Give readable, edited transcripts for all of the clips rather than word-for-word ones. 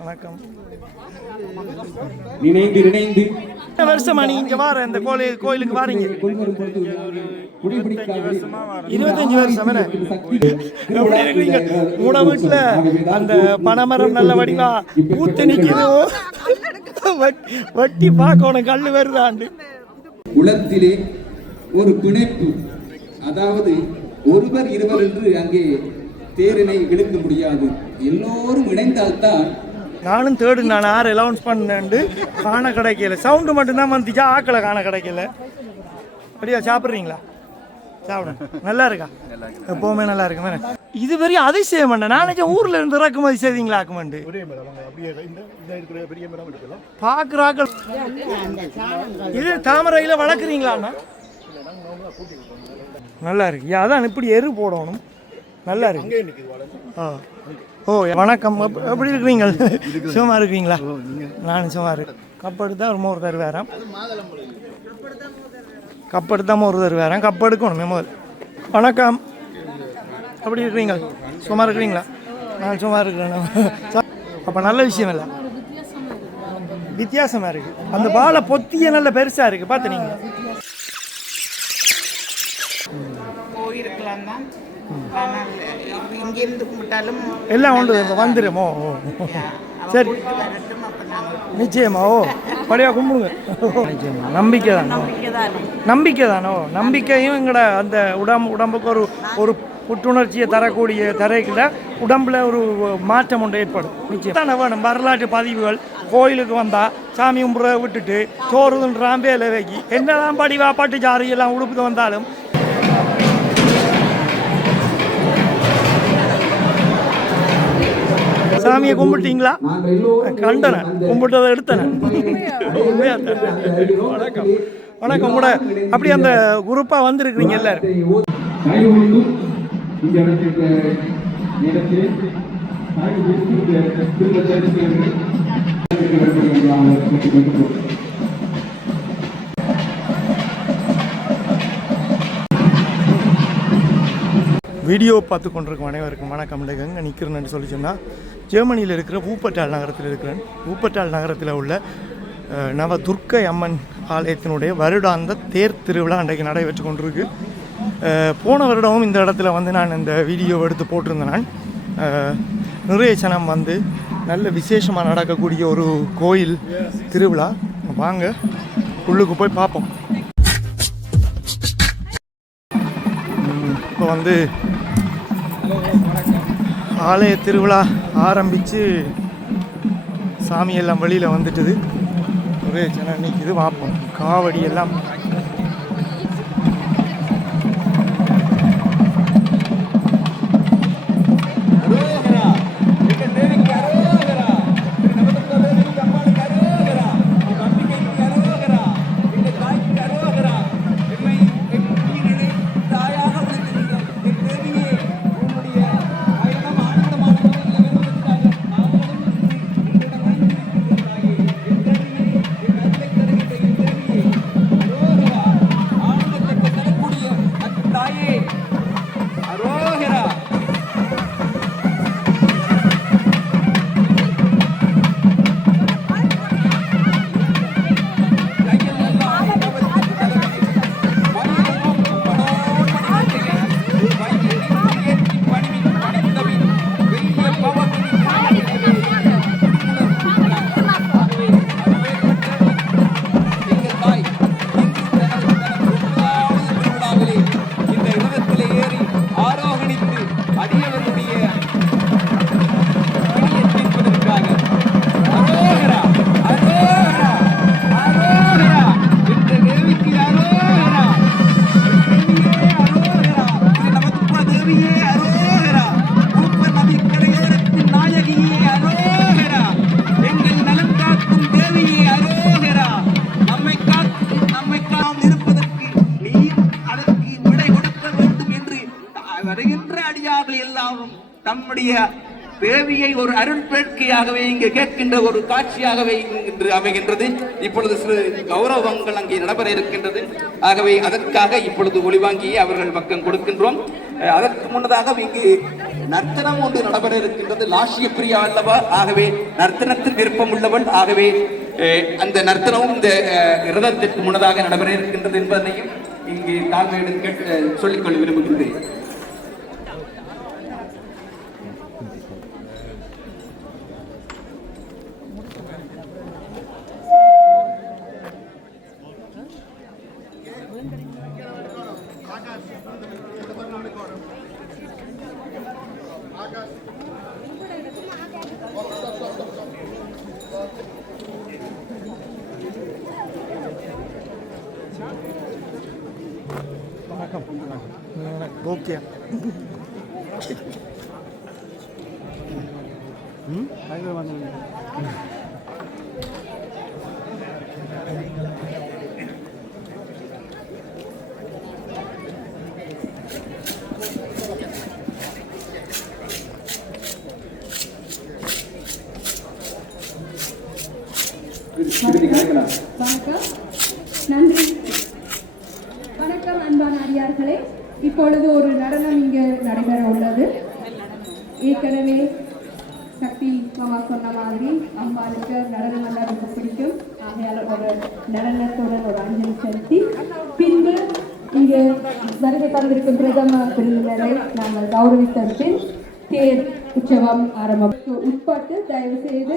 வணக்கம். நினைந்து நினைந்து வருஷமா நீ இங்க வார இந்த கோயிலுக்கு வாரீங்க? 25 வருஷம். மூண வீட்டுல அந்த பனைமரம் நல்ல வடிவா பூத்து நிக்குது. வட்டி பார்க்கணும் கல்லு வருதாண்டு. உலகத்திலே ஒரு பிணைப்பு, அதாவது ஒருவர் இருவர் என்று அங்கே தேரினை இழுக்க முடியாது. எல்லோரும் இணைந்தால்தான். நானும் தேடு நான் 6 அலௌன்ஸ் பண்ணேன்ட்டு காண கிடைக்கல. சவுண்டு மட்டும்தான் வந்துச்சா, ஆக்களை காண கிடைக்கல. அப்படியா சாப்பிட்றீங்களா? சாப்பிடுங்க. நல்லா இருக்கா? எப்போவுமே நல்லா இருக்கு. இது பெரிய அதிசயம் பண்ண நாளைக்கு ஊர்ல இருந்து இறக்குமதி செய்தீங்களா? ஆக்குமெண்டு பார்க்குறாக்கள். இது தாமரையில வளர்க்குறீங்களாண்ணா? நல்லா இருக்கு. அதான் இப்படி எரு போடணும். நல்லா இருக்கு. ஓ வணக்கம். எப்படி இருக்கிறீங்க? சும்மா இருக்கிறீங்களா? நானும் சும்மா இருக்கு. கப்படுத்தா ஒரு மோர் தருவேறேன். கப்படுத்தாம ஒரு தருவேறேன். கப்பு எடுக்கணுமே முதல். வணக்கம். எப்படி இருக்கிறீங்க? சும்மா இருக்கிறீங்களா? நான் சும்மா இருக்கிறேன். அப்போ நல்ல விஷயம் இல்லை, வித்தியாசமாக இருக்குது. அந்த பாலை பொத்திய நல்ல பெருசாக இருக்குது. பார்த்து நீங்கள் எல்லாம் உண்டு வந்துடுமோ? சரி நிச்சயமா. ஓ படியா கும்பிடுங்க. நம்பிக்கை தானோ? நம்பிக்கை தானோ? நம்பிக்கையும் எங்களோட அந்த உடம்புக்கு ஒரு புத்துணர்ச்சியை தரக்கிட்ட உடம்புல ஒரு மாற்றம் ஒன்று ஏற்படும். நிச்சயம் தானே வேணும். வரலாற்று பதிவுகள் கோயிலுக்கு வந்தால் சாமி கும்பிட விட்டுட்டு சோறுதுன்றான் வேலை வைக்கி என்னதான் படிவா பாட்டு ஜாரி எல்லாம் உடுப்புட்டு வந்தாலும் சாமியை கும்பிட்டீங்களா? கண்டன கும்பிட்டதை எடுத்தன. வணக்கம் வணக்கம். கூட அப்படி அந்த குரூப்பாக வந்திருக்கிறீங்க எல்லாரும். வீடியோ பார்த்து கொண்டிருக்கும் அனைவருக்கும் வணக்கம். எங்கே நிற்கிறேன்னு சொல்லி சொன்னால் ஜெர்மனியில் இருக்கிற வூப்பட்டால் நகரத்தில் இருக்கிறேன். வூப்பட்டால் நகரத்தில் உள்ள நவ துர்க்கை அம்மன் ஆலயத்தினுடைய வருடாந்த தேர் திருவிழா அன்றைக்கு நடைபெற்று கொண்டிருக்கு. போன வருடமும் இந்த இடத்துல வந்து நான் இந்த வீடியோவை எடுத்து போட்டிருந்தேன். நான் நிறைய சனம் வந்து நல்ல விசேஷமாக நடக்கக்கூடிய ஒரு கோயில் திருவிழா. வாங்க உள்ளுக்கு போய் பார்ப்போம். இப்போ வந்து ஆலய திருவிழா ஆரம்பித்து சாமியெல்லாம் வெளியில் வந்துட்டுது. ஒரே ஜனம் நிற்கிது. பார்ப்போம். காவடி எல்லாம் நம்முடைய தேவியை ஒரு அருள் பேட்கையாகவே இங்கே கேட்கின்ற ஒரு காட்சியாகவே இன்று அமைகின்றது. இப்பொழுது சிறு கௌரவங்கள் அங்கே நடைபெற இருக்கின்றது. ஆகவே அதற்காக இப்பொழுது ஒளிவாங்கி அவர்கள் பக்கம் கொடுக்கின்றோம். அதற்கு முன்னதாக இங்கு நர்த்தனம் ஒன்று நடைபெற இருக்கின்றது. லாஷிய பிரியா அல்லவா, ஆகவே நர்த்தனத்தில் விருப்பம் உள்ளவள், ஆகவே அந்த நர்த்தனமும் இந்த ரதத்திற்கு முன்னதாக நடைபெற இருக்கின்றது என்பதனையும் இங்கு தாழ்மையுடன் சொல்லிக்கொள்ள விரும்புகின்றேன். வணக்கம். ஓகே. வணக்கம், நன்றி. வணக்கம் அன்பான அடியார்களே, இப்பொழுது ஒரு நடனம் இங்கு நடைபெற உள்ளது. ஏற்கனவே சக்தி மாமா சொன்ன மாதிரி அம்பாளுக்கு நடனம் எல்லாம் ரொம்ப பிடிக்கும். ஆகையால் ஒரு நடனத்துடன் ஒரு அஞ்சலி செலுத்தி பின்பு இங்கு வருகை தந்திருக்கும் பிரதம விருந்தினரை நாங்கள் கௌரவித்தது தேர் உற்சவம் ஆரம்பம் உட்பட்டு தயவு செய்து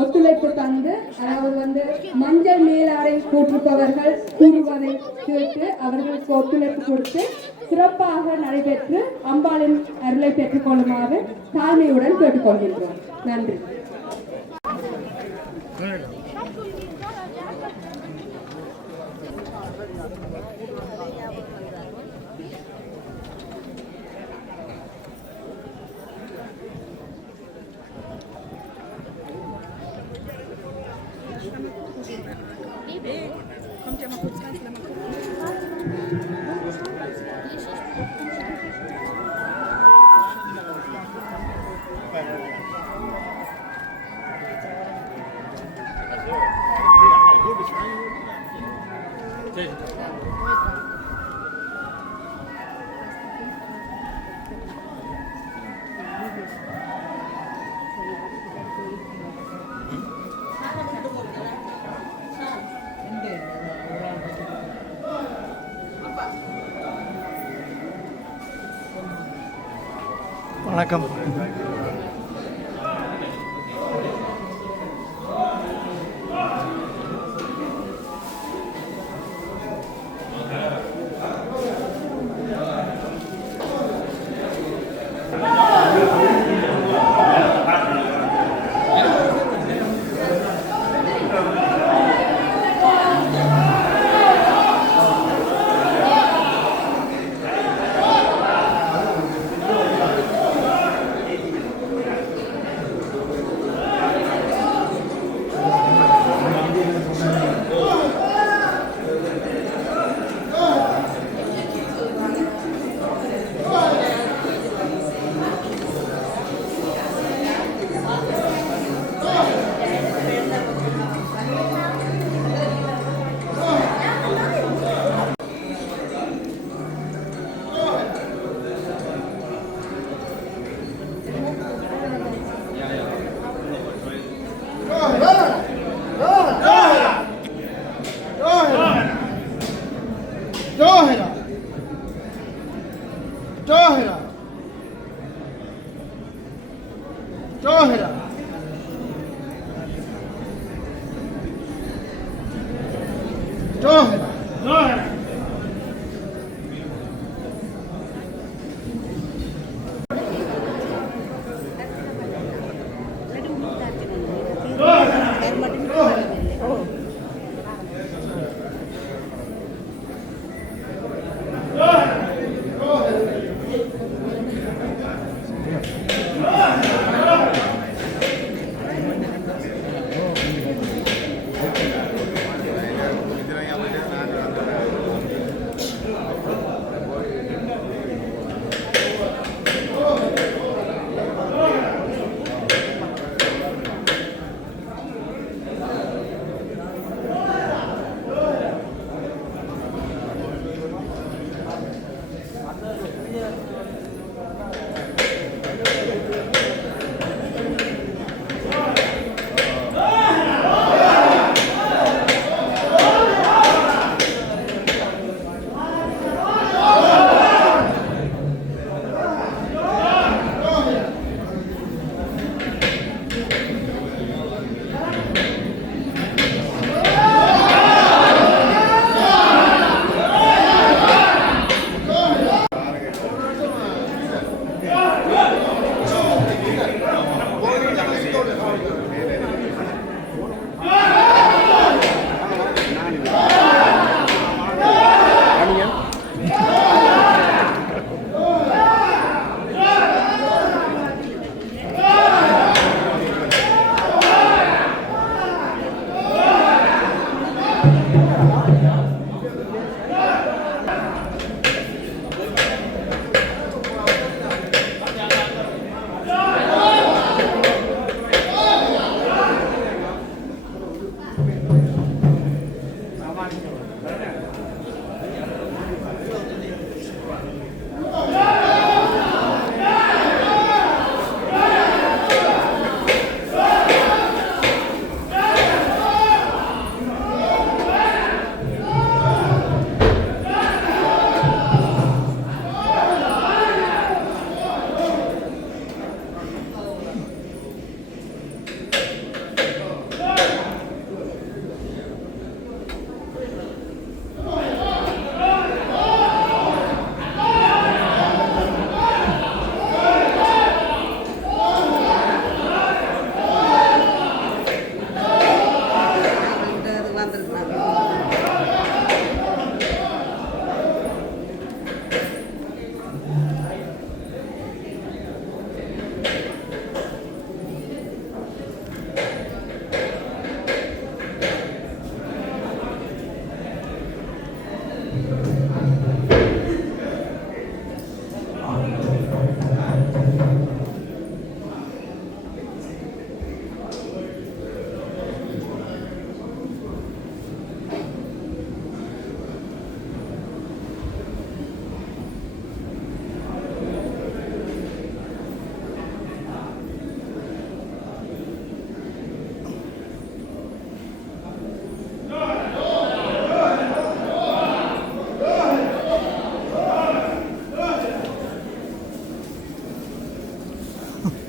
ஒத்துழைப்பு தந்து, அதாவது மஞ்சள் மேலாடை போட்டிருப்பவர்கள் கூறுவதை கேட்டு அவர்களுக்கு ஒத்துழைப்பு கொடுத்து சிறப்பாக நடைபெற்று அம்பாளின் அருளை பெற்றுக் கொள்ளுமாறு தாழ்மையுடன் கேட்டுக்கொள்கின்றோம். நன்றி. வணக்கம்.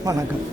வணக்கம்.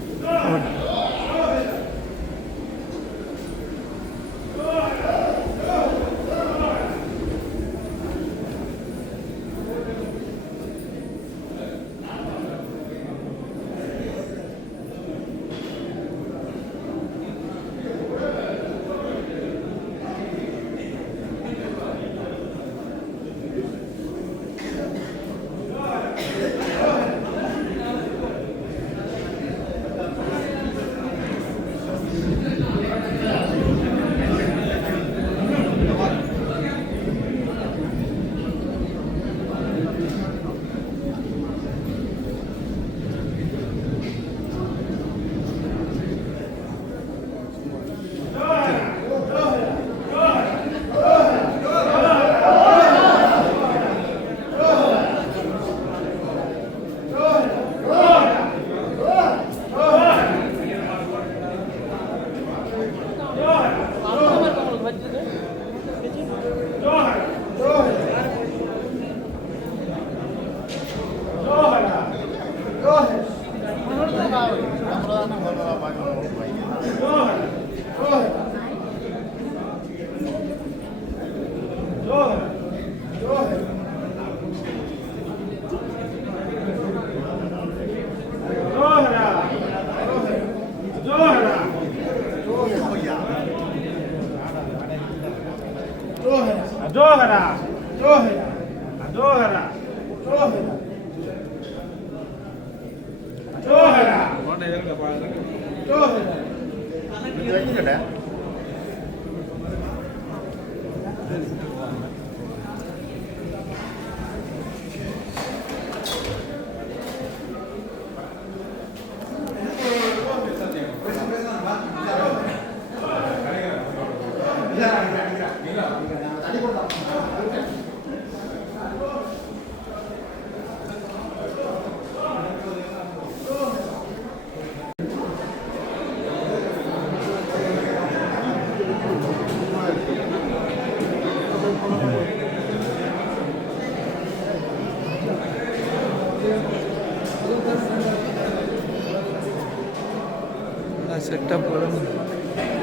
செட்டப்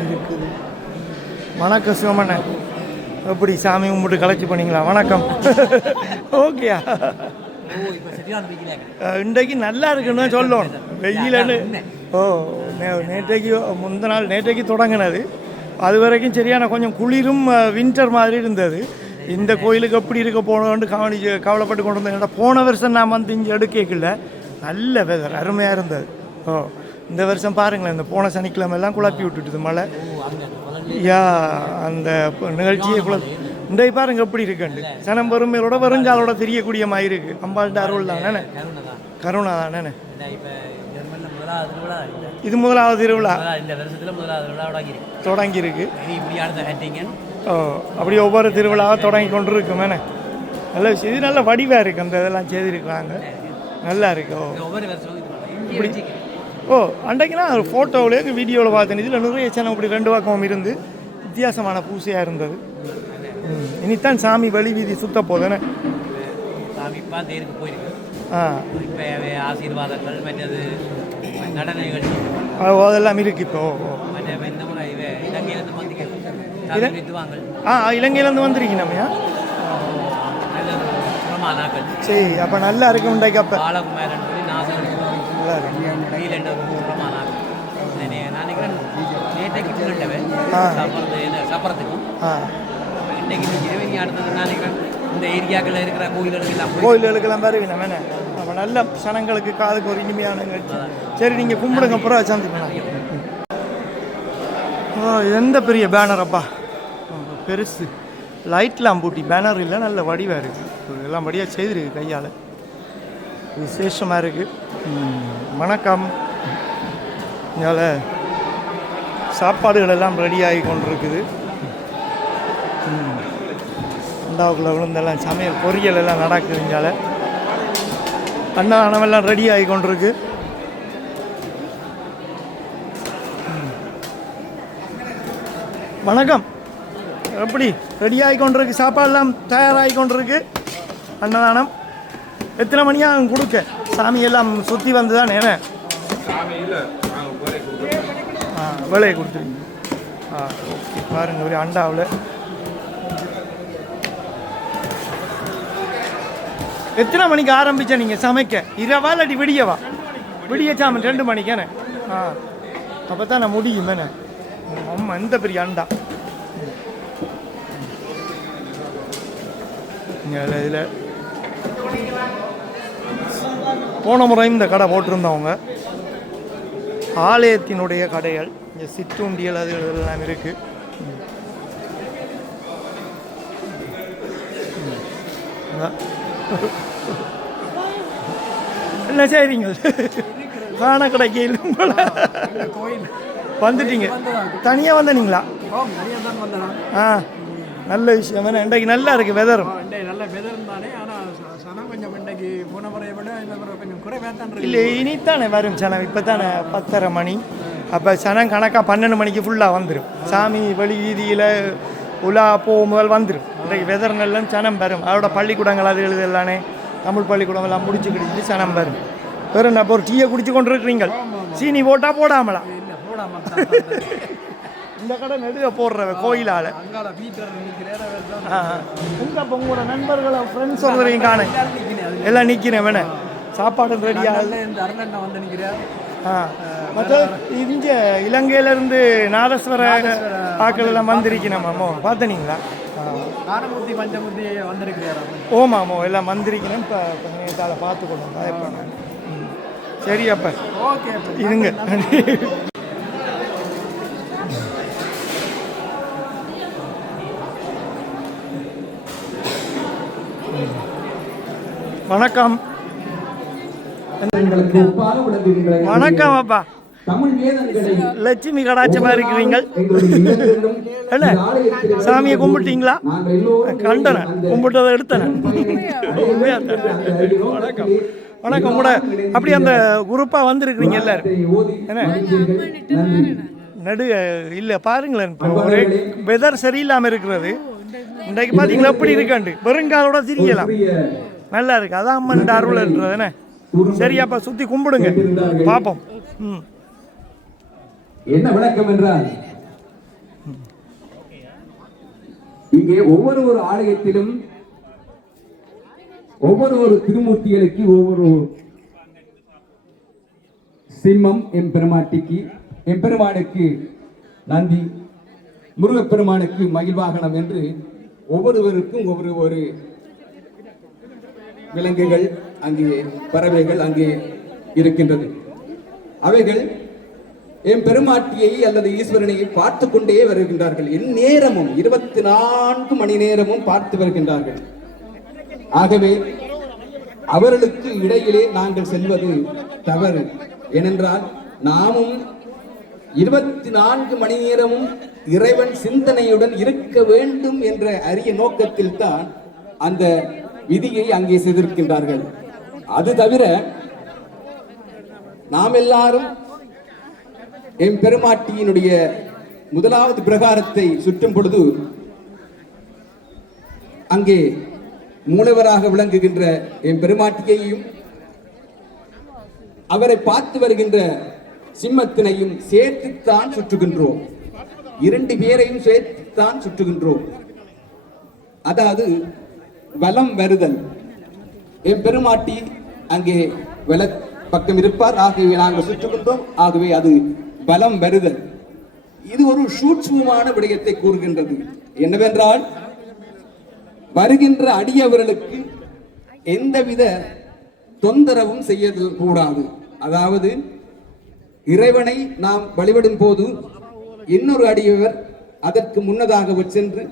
இருக்குது. வணக்கம் சிவமண்ணன், எப்படி சாமி கும்பிட்டு கலெக்ட் பண்ணிங்களா? வணக்கம். ஓகேயா, இன்றைக்கு நல்லா இருக்குன்னு சொல்லணும். வெயிலன்னு நேற்றைக்கு முந்த நாள் நேற்றைக்கு தொடங்கினது, அது வரைக்கும் சரியான கொஞ்சம் குளிரும் வின்டர் மாதிரி இருந்தது. இந்த கோயிலுக்கு எப்படி இருக்க போனோன்னு கவலைப்பட்டு கொண்டு வந்தேன். போன வருஷம் நான் வந்து இங்கே எடுக்கல, நல்ல வெதர் அருமையாக இருந்தது. இந்த வருஷம் பாருங்களேன், இந்த போன சனிக்கிழமை எல்லாம் குழப்பி விட்டுட்டுது மழை. யா, அந்த நிகழ்ச்சியை இன்றைக்கு பாருங்க எப்படி இருக்குண்டு. சனம் பெருமையோட வருங்காலோட தெரியக்கூடிய மாதிரி இருக்கு. அம்பாள்கிட்ட அருள் தானே, கருணா தானே. இது முதலாவது திருவிழா தொடங்கி இருக்கு. அப்படி ஒவ்வொரு திருவிழாவும் தொடங்கி கொண்டு இருக்கும். நல்ல விஷயம். இது நல்ல வடிவாக இருக்குது. அந்த இதெல்லாம் செய்திருக்கிறாங்க, நல்லா இருக்கு. இப்படி அன்றைக்குனா ஒரு ஃபோட்டோவிலேயே வீடியோவில் பார்த்தேன். இதில் நிறைய சேனம் இப்படி 2 பக்கமும் இருந்து வித்தியாசமான பூசையாக இருந்தது. இனித்தான் சாமி வழி வீதி சுத்த போதானே. ஆசீர்வாதங்கள் மற்றது நடன நிகழ்ச்சி அதெல்லாம் இருக்கு. இப்போ இலங்கையிலேருந்து வந்துருக்கீங்கம்மையா? சரி, அப்போ நல்லா இருக்கு. உண்டைக்கு அப்போ நல்லா இருக்கு. கோயில்களுக்கெல்லாம் வருவீங்க வேணே. அப்போ நல்ல சனங்களுக்கு காதுக்கு ஒரு இனிமையான நிகழ்ச்சி. சரி, நீங்கள் கும்பிடுங்க, அப்புறம் சந்திப்பேன். எந்த பெரிய பேனரப்பா, பெருசு லைட்லாம் பூட்டி பேனர் இல்லை, நல்ல வடிவாக இருக்குது. எல்லாம் வடிவாக செய்திருக்கு கையால், விசேஷமாக இருக்குது. வணக்கம். இதால் சாப்பாடுகள் எல்லாம் ரெடியாகி கொண்டிருக்குது. அண்டாவுக்குள்ளே விழுந்தெல்லாம் சமையல் பொரியல் எல்லாம் நடக்குது. இதால் அன்னதானமெல்லாம் ரெடி ஆகி கொண்டிருக்கு. வணக்கம். எப்படி ரெடியாகி கொண்டிருக்கு? சாப்பாடெல்லாம் தயாராகி கொண்டிருக்கு. அன்னதானம் எத்தனை மணியாக கொடுக்க? சாமியெல்லாம் சுற்றி வந்து தான் ஏன்னா விலையை கொடுத்துருங்க. ஓகே பாருங்கள் ஒரு அண்டாவில் எத்தனை மணிக்கு ஆரம்பிச்ச நீங்கள் சமைக்க? இரவா இல்லாட்டி விடியவா? விடிய சாமன் 2 மணிக்கானே. அப்போ தான் நான் முடியும் என்ன அம்மா இந்த பெரிய அண்டா இதில் போன முறையும் இந்த கடை போட்டிருந்தவங்க. ஆலயத்தினுடைய கடைகள் இங்கே சிற்றுண்டியல் அது எல்லாம் இருக்குது. என்ன செய்றீங்க? காண கிடைக்கல வந்துட்டீங்க. தனியாக வந்தீங்களா? நல்ல விஷயம். வேணா இன்றைக்கு நல்லா இருக்கு வெதரும். இல்லை இனித்தானே வரும் சனம். இப்போ தானே 10:30 மணி. அப்போ சனம் கணக்காக 12 மணிக்கு ஃபுல்லாக வந்துடும். சாமி வெளி வீதியில் உலா போகும்போது வந்துடும். இன்றைக்கு வெதர் நல்லா சனம் வரும். அதோட பள்ளிக்கூடங்கள் அது எழுதலானே தமிழ் பள்ளிக்கூடம் எல்லாம் முடிச்சு கிடிச்சிட்டு சனம் வரும். வேறு நான் இப்போ ஒரு டீயை குடிச்சு கொண்டு இருக்கிறீங்க. சீனி போட்டா போடாமலா? இந்த கடை நெடுக போடுறவ கோயிலால். உங்க உங்களோட நண்பர்களை ஃப்ரெண்ட்ஸ் சொல்கிறீங்க காண எல்லாம் நிற்கிறேன். வேணே சாப்பாடு ரெடியாக மற்ற இங்கே இலங்கையிலேருந்து நாதஸ்வர ஆக்கள் எல்லாம் வந்திருக்கணுமாமோ பார்த்தனீங்களா? ஓமாமோ எல்லாம் வந்திருக்கணும். இப்போ நேரத்தால் பார்த்துக்கணும் பயப்பட. சரி அப்போ இருங்க. வணக்கம். வணக்கம் அப்பா. லட்சுமி கடாட்சமா இருக்கிறீங்க. என்ன சாமியை கும்பிட்டீங்களா? கண்டன கும்பிட்டதை எடுத்தன. வணக்கம் வணக்கம். கூட அப்படி அந்த குரூப்பாக வந்திருக்கிறீங்க எல்லாரும். என்ன நடு இல்லை பாருங்களேன். ஒரே வெதர் சரியில்லாமல் இருக்கிறது. இன்றைக்கு பார்த்தீங்களா எப்படி இருக்காண்டு வெறுங்காலோட திரியலாம். நல்லா இருக்கு. அதான் அம்மன் அருள்ன்றது. என்ன சரி அப்போ சுற்றி கும்பிடுங்க பார்ப்போம். என்ன விளக்கம் என்றால் இங்கே ஒவ்வொரு ஆலயத்திலும் ஒவ்வொரு திருமூர்த்திகளுக்கு ஒவ்வொரு சிம்மம் எம்பெருமாட்டிக்கு, எம்பெருமானுக்கு நந்தி, முருகப்பெருமானுக்கு மயில் வாகனம் என்று ஒவ்வொருவருக்கும் ஒவ்வொரு விலங்குகள் அங்கே பறவைகள் அங்கே இருக்கின்றது. அவைகள் எம்பெருமாட்டியை அல்லது ஈஸ்வரனை பார்த்து கொண்டே வருகின்றார்கள். எந்நேரமும் 24 மணி நேரமும் பார்த்து வருகின்றார்கள். ஆகவே அவர்களுக்கு இடையிலே நாங்கள் செல்வது தவறு. ஏனென்றால் நாமும் 24 மணி நேரமும் இறைவன் சிந்தனையுடன் இருக்க வேண்டும் என்ற அரிய நோக்கத்தில் தான் அந்த விதியை அங்கே செய்திருக்கின்றார்கள். அது தவிர நாம் எல்லாரும் எம்பெருமாட்டியினுடைய முதலாவது பிரகாரத்தை சுற்றும் பொழுது அங்கே மூலவராக விளங்குகின்ற எம்பெருமாட்டியையும் அவரை பார்த்து வருகின்ற சிம்மத்தினையும் சேர்த்துத்தான் சுற்றுகின்றோம். 2 பேரையும் சேர்த்துத்தான் சுற்றுகின்றோம். அதாவது வலம் வருதல். எம்பெருமாட்டி அங்கே வல பக்கம் இருப்பார். ஆகவே நாங்கள் சுற்றுகின்றோம். ஆகவே அது பலம் வருதல். இது ஒரு சூட்சுமமான விடயத்தை கூறுகின்றது. என்னவென்றால் வருகின்ற அடியவர்களுக்கு எந்தவித தொந்தரவும் செய்ய கூடாது. அதாவது இறைவனை நாம் வழிபடும் போது இன்னொரு அடியவர் அதற்கு முன்னதாக சென்று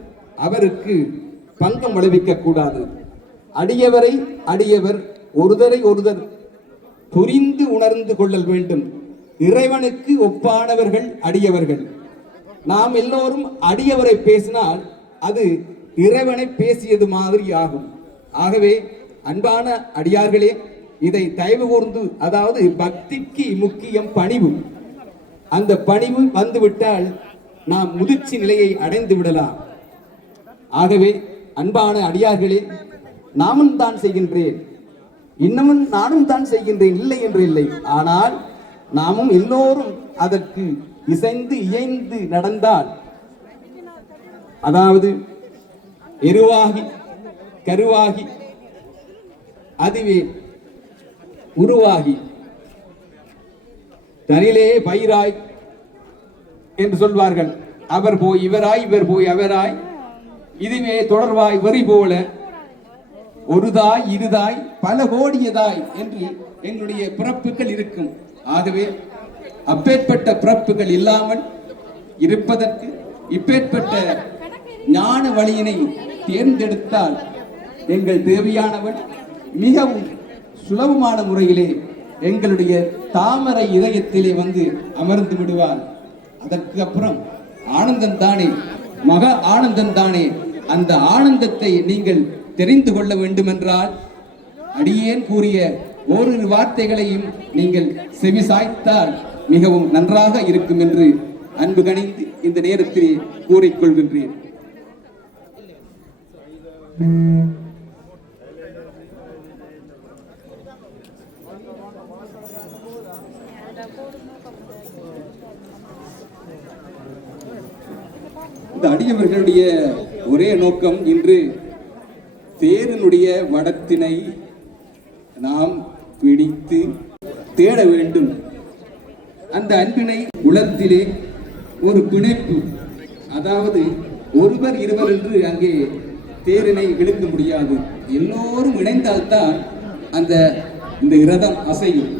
அவருக்கு பங்கம் விளைவிக்க கூடாது. அடியவரை அடியவர் ஒருதர் புரிந்து உணர்ந்து கொள்ளல் வேண்டும். இறைவனுக்கு ஒப்பானவர்கள் அடியவர்கள். நாம் எல்லோரும் அடியவரை பேசினால் அது இறைவனை பேசியது மாதிரி ஆகும். ஆகவே அன்பான அடியார்களே, இதை தயவு கூர்ந்து, அதாவது பக்திக்கு முக்கியம் பணிவு. அந்த பணிவு வந்துவிட்டால் நாம் முதிர்ச்சி நிலையை அடைந்து விடலாம். ஆகவே அன்பான அடியார்களே, நாமும் தான் செய்கின்றேன், இன்னமும் நானும் தான் செய்கின்றேன், இல்லை என்று இல்லை. ஆனால் நாமும் எல்லோரும் அதற்கு இசைந்து இயைந்து நடந்தால், அதாவது எருவாகி கருவாகி அதுவே உருவாகி தனிலே பயிராய் என்று சொல்வார்கள். அவர் போய் இவராய், இவர் போய் அவராய், இதுவே தொடர்வாய் வரி போல ஒருதாய் இருதாய் பல கோடியதாய் என்று எங்களுடைய பிறப்புகள் இருக்கும். ஆகவே அப்பேற்பட்ட பிறப்புகள் இல்லாமல் இருப்பதற்கு இப்பேற்பட்ட ஞான வழியினை தேர்ந்தெடுத்தால் எங்கள் தேவையானவன் மிகவும் சுலபமான முறையிலே எங்களுடைய தாமரை இதயத்திலே வந்து அமர்ந்து விடுவார். அதற்கு அப்புறம் ஆனந்தம் தானே, மக ஆனந்தம் தானே. அந்த ஆனந்தத்தை நீங்கள் தெரிந்து கொள்ள வேண்டுமென்றால் அடியேன் கூறிய ஓரிரு வார்த்தைகளையும் நீங்கள் செவிசாய்த்தால் மிகவும் நன்றாக இருக்கும் என்று அன்பு கணிந்து இந்த நேரத்தில் கூறிக்கொள்கின்றேன். இந்த அடியவர்களுடைய ஒரே நோக்கம் இன்று தேரினுடைய வடத்தினை நாம் பிடித்து தேட வேண்டும். அந்த அன்பினை உளத்திலே ஒரு பிணைப்பு, அதாவது ஒருவர் இருவர் என்று அங்கே தேரினை இழுக்க முடியாது. எல்லோரும் இணைந்தால்தான் இந்த இரதம் அசையும்.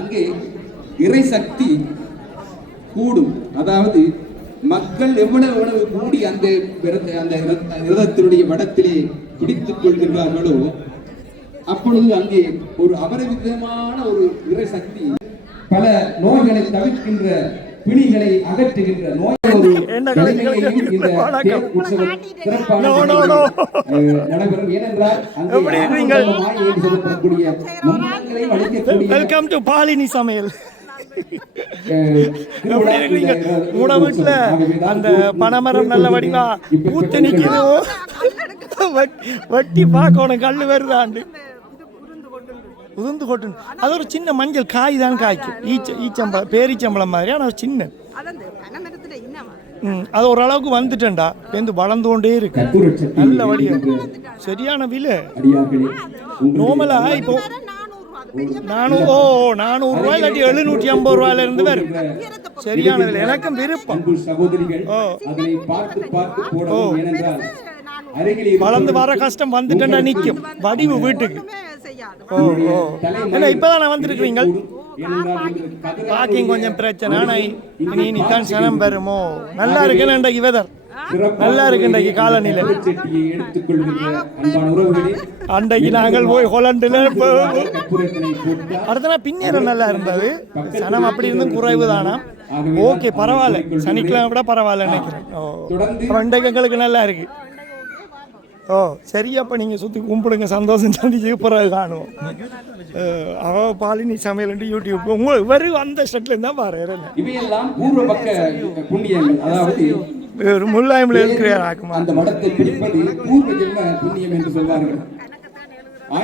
அங்கே இறை சக்தி கூடும். அதாவது மக்கள் எவ்வளவு கூடி அந்த இரதத்தினுடைய வடத்திலே பிடித்துக் கொள்கின்றார்களோ அப்பொழுது அங்கே ஒரு அபரிவிதமான ஒரு இறை சக்தி பல நோய்களை தவிர்க்கின்ற, பிணிகளை அகற்றுகின்ற நோய் ஒரு நடைபெறும். ஏனென்றால் சொல்லப்படக்கூடிய வெல்கம் டு பாலினி சமையல். வீட்டுல அந்த பனைமரம் நல்ல வடிவா பூத்து நிக்குது. வட்டி பார்க்கணும், கல்லு வருதாண்டு உதிர்ந்து கொட்டு. அது ஒரு சின்ன மஞ்சள் காய் தான் காய்க்கும். ஈச்சம்பழம், பேரிச்சம்பளம் மாதிரி. ஆனால் சின்ன அது ஓரளவுக்கு வந்துட்டேன்டா, வந்து வளர்ந்து கொண்டே இருக்கு. நல்ல வடிவம், சரியான விலை. நோமலா இப்போ 400 ரூபாய் இல்லாட்டி 750 ரூபாயில இருந்து வரும். சரியான விலை. எனக்கும் விருப்பம். வளர்ந்து வர கஷ்டம் வந்துட்டேன்னா நிற்கும் வடிவு வீட்டுக்கு. இப்பதான் நான் வந்திருக்கிறீங்க. பார்க்கிங் கொஞ்சம் பிரச்சனை. இனிதான் சனம் பெறுமோ. நல்லா இருக்குன்னு இன்றைக்கு வெதர் நல்லா இருக்கு. இன்றைக்கு காலநிலை அன்றைக்கு நாங்கள் போய் ஹோலண்டில் அடுத்த பின்னேறம் நல்லா இருந்தது. சனம் அப்படி இருந்தும் குறைவு தானா. ஓகே, பரவாயில்ல. சனிக்கிழமை விட பரவாயில்ல நினைக்கிறேன். இன்றைக்கு எங்களுக்கு நல்லா இருக்கு. ஓ சரி, அப்போ நீங்கள் சுற்றி கும்பிடுங்க. சந்தோஷம் சந்திச்சு பிறகு காணுவோம். பாலினி சமையல் யூடியூப் இவரு அந்த ஸ்டெட்லேருந்து தான் பாரு. இவையெல்லாம் பூர்வ பக்க புண்ணியங்கள். அதாவது முல்லாயமில் இருக்கிறார். அந்த மடத்தை பிடிப்பது பூர்வ ஜென்ம புண்ணியம் என்று சொல்வார்கள்.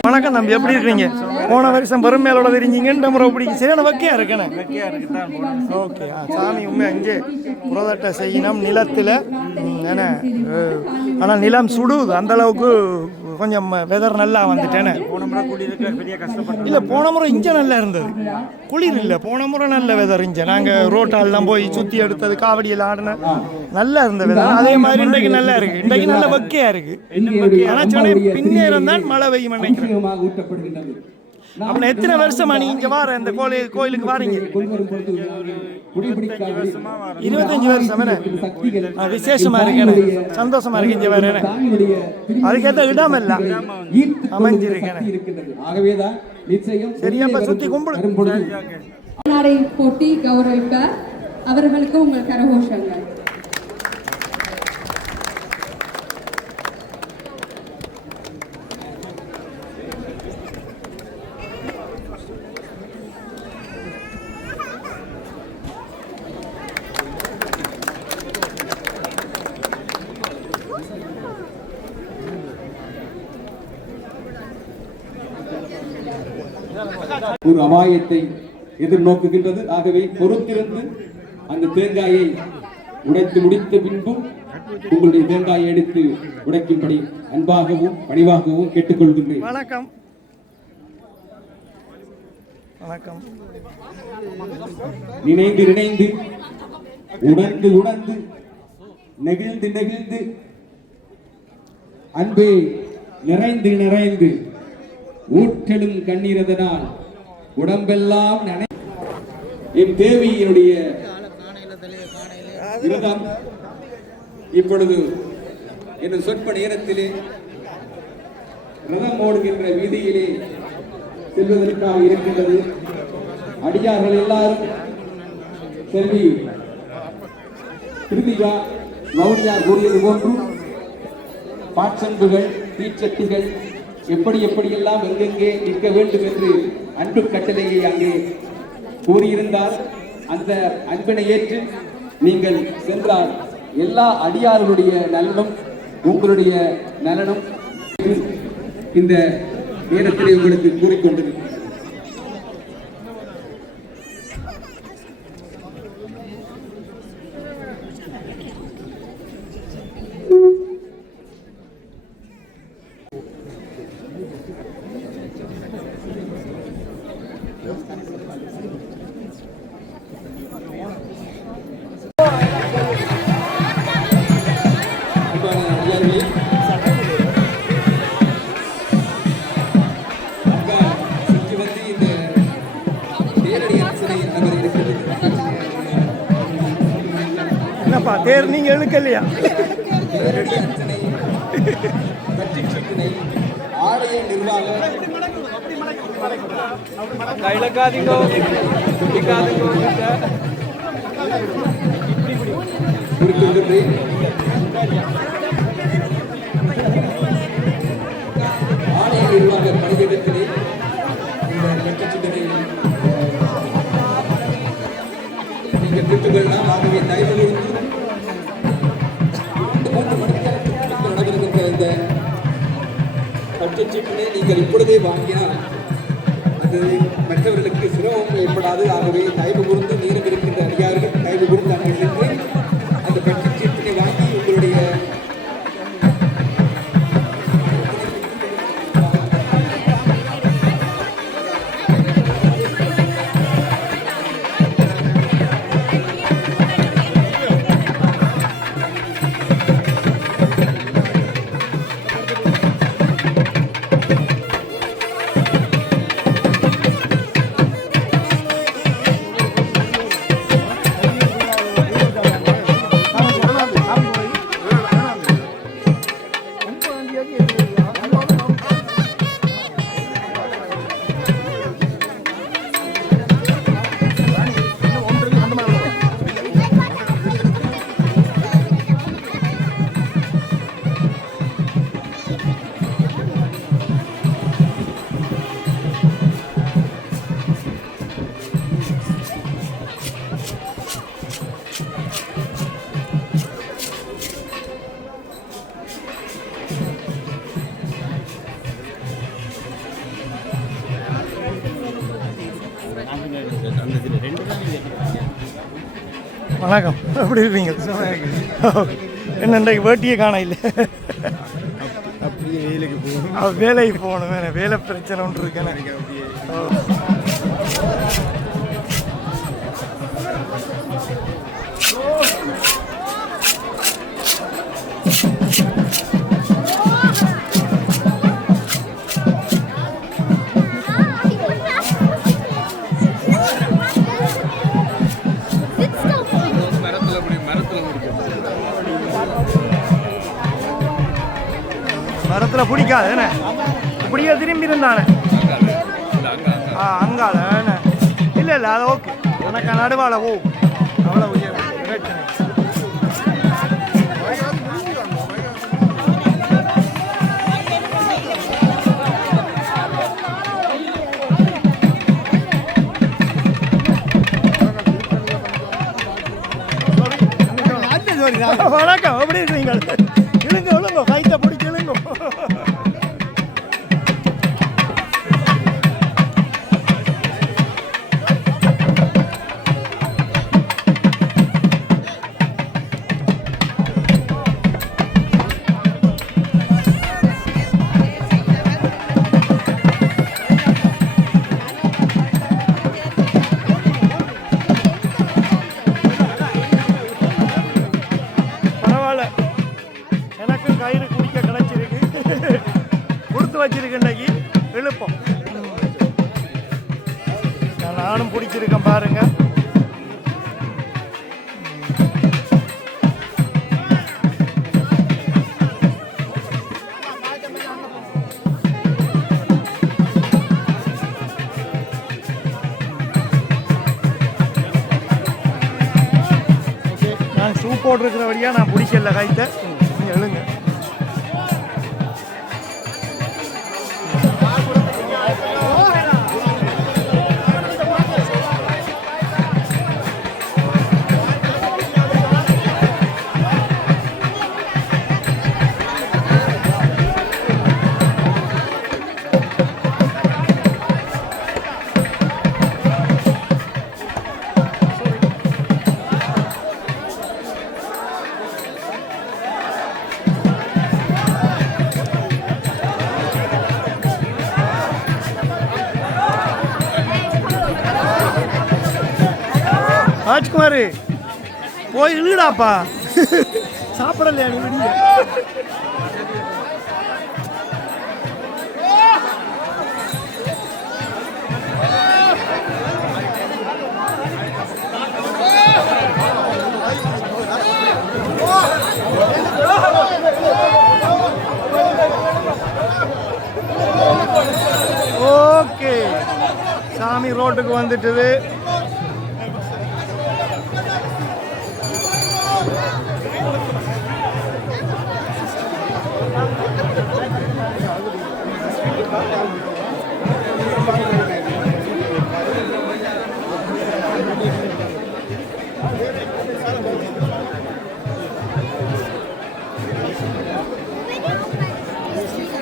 வணக்கம் தம்பி, எப்படி இருக்கீங்க? போன வருஷம் பெருமையோட தெரிஞ்சிங்க. இந்த முறை பிடிக்கும். சரியான வக்கையா இருக்கேண்ணே. ஓகே, சாமி உண்மை அங்கே புரதட்டை செய்யணும் நிலத்தில். ஏன்னா ஆனால் நிலம் சுடுது அந்த அளவுக்கு. கொஞ்சம் வெதர் நல்லா வந்துட்டேனே. இல்லை, போன முறை இங்கே நல்லா இருந்தது. குளிர் இல்லை, போன முறை நல்ல வெதர். இங்கே நாங்கள் ரோட்டாலெலாம் போய் சுற்றி எடுத்தது, காவடியில் ஆடின நல்லா இருந்த வெதர். அதே மாதிரி இன்றைக்கு நல்லா இருக்குது. இன்றைக்கு நல்ல வக்கையா இருக்குது. ஆனால் சொன்ன பின்னேறம் தான் மழை பெய்யும் நினைக்கிறேன். அப்போ எத்தனை வருஷமா நீ இங்கே வார இந்த கோயிலுக்கு வாரீங்க? 25 வருஷம். விசேஷமா இருக்கேன், சந்தோஷமா இருக்கு. இங்கே வேற அதுக்கேற்ற இடம் எல்லாம் அமைஞ்சிருக்கேன். சரியாப்பா, சுத்தி கும்பிடு. போட்டி கௌரவிப்பார். அவர்களுக்கு உங்கள் கரகோஷங்கள். ஒரு அபாயத்தை எதிர்நோக்குகின்றது. ஆகவே பொறுத்திருந்து அந்த தேங்காயை உடைத்து முடித்த பின்பும் உங்களுடைய தேங்காயை எடுத்து உடைக்கும்படி அன்பாகவும் பணிவாகவும் கேட்டுக்கொள்கின்றேன். வணக்கம். வணக்கம். நினைந்து நினைந்து உணர்ந்து உணர்ந்து நெகிழ்ந்து நெகிழ்ந்து அன்பே நிறைந்து நிறைந்து ஊற்றலும் கண்ணீரதனால் உடம்பெல்லாம் நனை என் தேவியினுடைய விரதம் இப்பொழுது என் சொற்ப நேரத்திலே ரதம் ஓடுகின்ற வீதியிலே செல்வதற்காக இருக்கின்றது. அடியார்கள் எல்லாரும் செல்வி கிருதிகா மௌனியா கூறியது போன்று பாட்சன்புகள் தீச்சட்டிகள் எப்படியெல்லாம் எங்கெங்கே நிற்க வேண்டும் என்று அன்பு கட்டளையை அங்கே கூறியிருந்தார். அந்த அன்பினை ஏற்று நீங்கள் சென்றால் எல்லா அடியார்களுடைய நலனும் உங்களுடைய நலனும் இந்த நேரத்திலே உங்களுக்கு கூறிக்கொண்டிருக்கிறேன். என்னப்பா தேர் நீங்க இழுக்கலையா? ஆலய நிர்வாகம் ஆலய நிர்வாக பணியிடத்திலே நீங்கள் திட்டுகள்லாம் ஆகவே தயவு கொடுத்து 3 மணிக்கு நடைபெறுகின்ற இந்த பட்சச்சீட்டினை நீங்கள் இப்பொழுதே வாங்கினால் அது மற்றவர்களுக்கு சிரமம் ஏற்படாது. ஆகவே தயவு கூர்ந்து நேரம் இருக்கின்ற அதிகாரிகள் தயவு கூர்ந்து அங்கே சென்று அந்த பட்சச்சீட்டினை வாங்கி உங்களுடைய வணக்கம். எப்படி இருக்கீங்க? என்ன இன்றைக்கு வேட்டியே காண இல்லை. அப்படியே வேலைக்கு போகணும். வேலைக்கு போகணும். வேலை பிரச்சனை ஒன்று இருக்கேன். மரத்தில் பிடிக்காது என்ன இப்படியே திரும்பி இருந்தானே அங்கால இல்லை இல்லை அது ஓகே. எனக்கு நடுவால ஓ அவ்வளோ வணக்கம். எப்படி இருக்கீங்க? இழுங்க இழுங்க கைத்தை பிடிச்சி இழுங்க. பிடிச்சிருக்கேன் பாருங்க. நான் ஷூ போட்டிருக்கிற வழியாக நான் பிடிக்கல கைத்தை, நீங்கள் எழுங்க. ராஜ்குமார் போய் இல்லடாப்பா, சாப்பிடலையா நீ வெளியே? ஓகே, சாமி ரோட்டுக்கு வந்துட்டுது.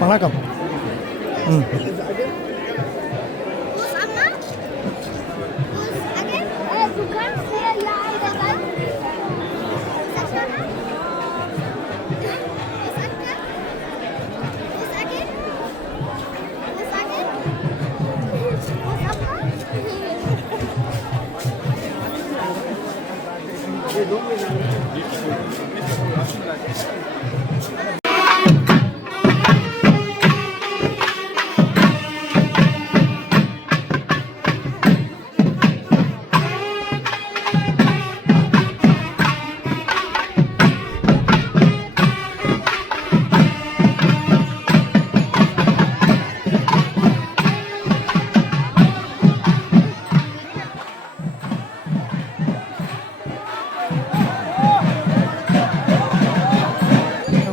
வணக்கம்.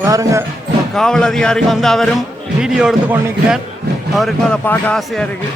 பாருங்க, ஒரு காவல் அதிகாரி வந்து அவரும் வீடியோ எடுத்து கொண்டு நிற்கிறார். அவருக்கும் அதை பார்க்க ஆசையாக இருக்குது.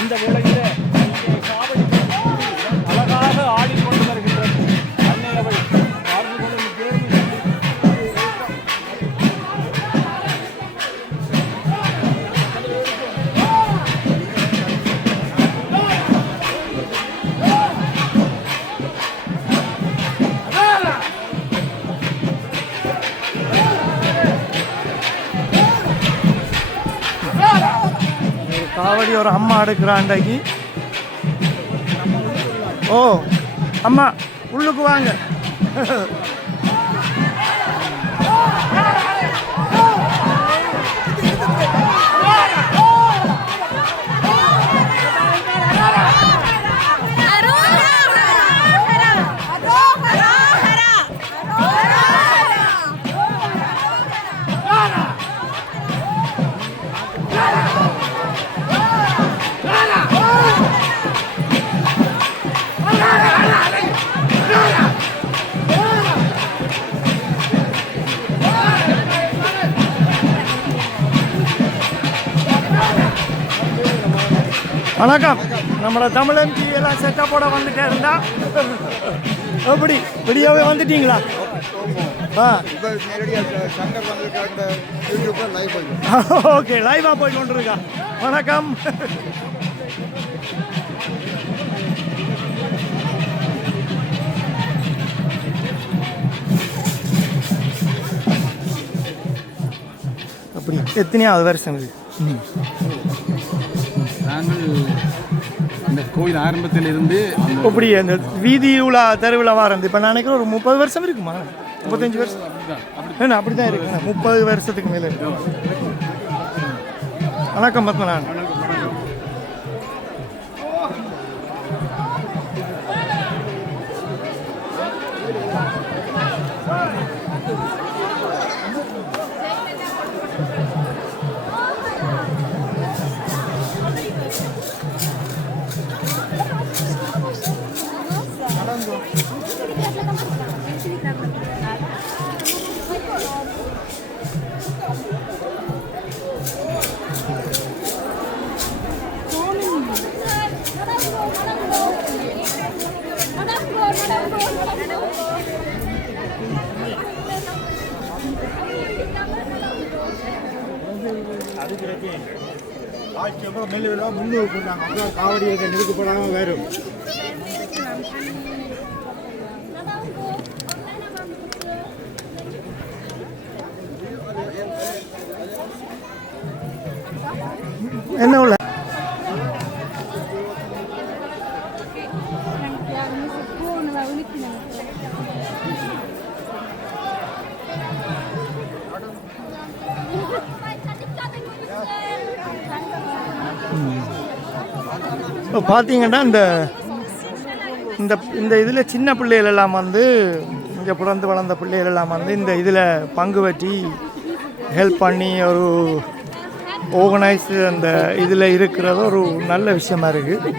இந்த வேளையிலே காவடி அழகாக ஆடிக்கொண்டு வருகின்றது. அன்னை அவள் காவடி ஒரு அம்மா எடுக்கிறாண்டைக்கு. ஓ அம்மா உள்ளுக்கு வாங்க. வணக்கம். நம்மளோட தமிழ் எம்பி எல்லாம் செட்டப்போட வந்துட்டே இருந்தா எப்படி வெளியாவே வந்துட்டீங்களா? ஓகே, லைவா போய் கொண்டிருக்கா. வணக்கம். எத்தனையாவது வருஷம் இது? நாங்கள் இந்த கோயில் ஆரம்பத்திலிருந்து இப்படி அந்த வீதி உலா தெருவில் வாரந்து இப்போ நான் நினைக்கிறேன் ஒரு 30 வருஷம் இருக்குமா, 35 வருஷம் ஏன்னா அப்படி தான் இருக்குண்ணா, 30 வருஷத்துக்கு மேலே இருக்கு. வணக்கம் பத்மநாதன். காவடி நெருக்கு போடாமல் வரும். என்ன உள்ள இப்போ பார்த்தீங்கன்னா இந்த இந்த இந்த இதில் சின்ன பிள்ளைகள் எல்லாம் வந்து இங்கே பிறந்து வளர்ந்த பிள்ளைகள் எல்லாம் வந்து இந்த இதில் பங்கு பற்றி ஹெல்ப் பண்ணி ஒரு ஆர்கனைஸ் அந்த இதில் இருக்கிறது ஒரு நல்ல விஷயமா இருக்குது.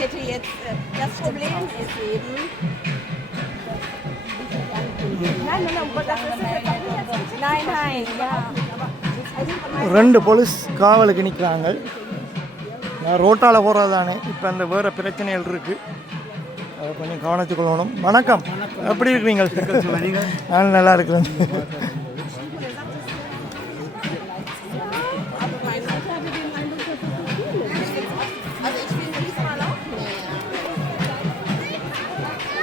hätte jetzt, das Problem ist eben, nein, ja. ரெண்டு போலீஸ் காவலுக்கு நிற்கிறாங்க. நான் ரோட்டால் போகிறது தானே, இப்போ அந்த வேறு பிரச்சனைகள் இருக்குது, அதை கொஞ்சம் கவனித்துக்கொள்ளணும். வணக்கம், எப்படி இருக்கிறீங்க? நான் நல்லா இருக்கிறேன்.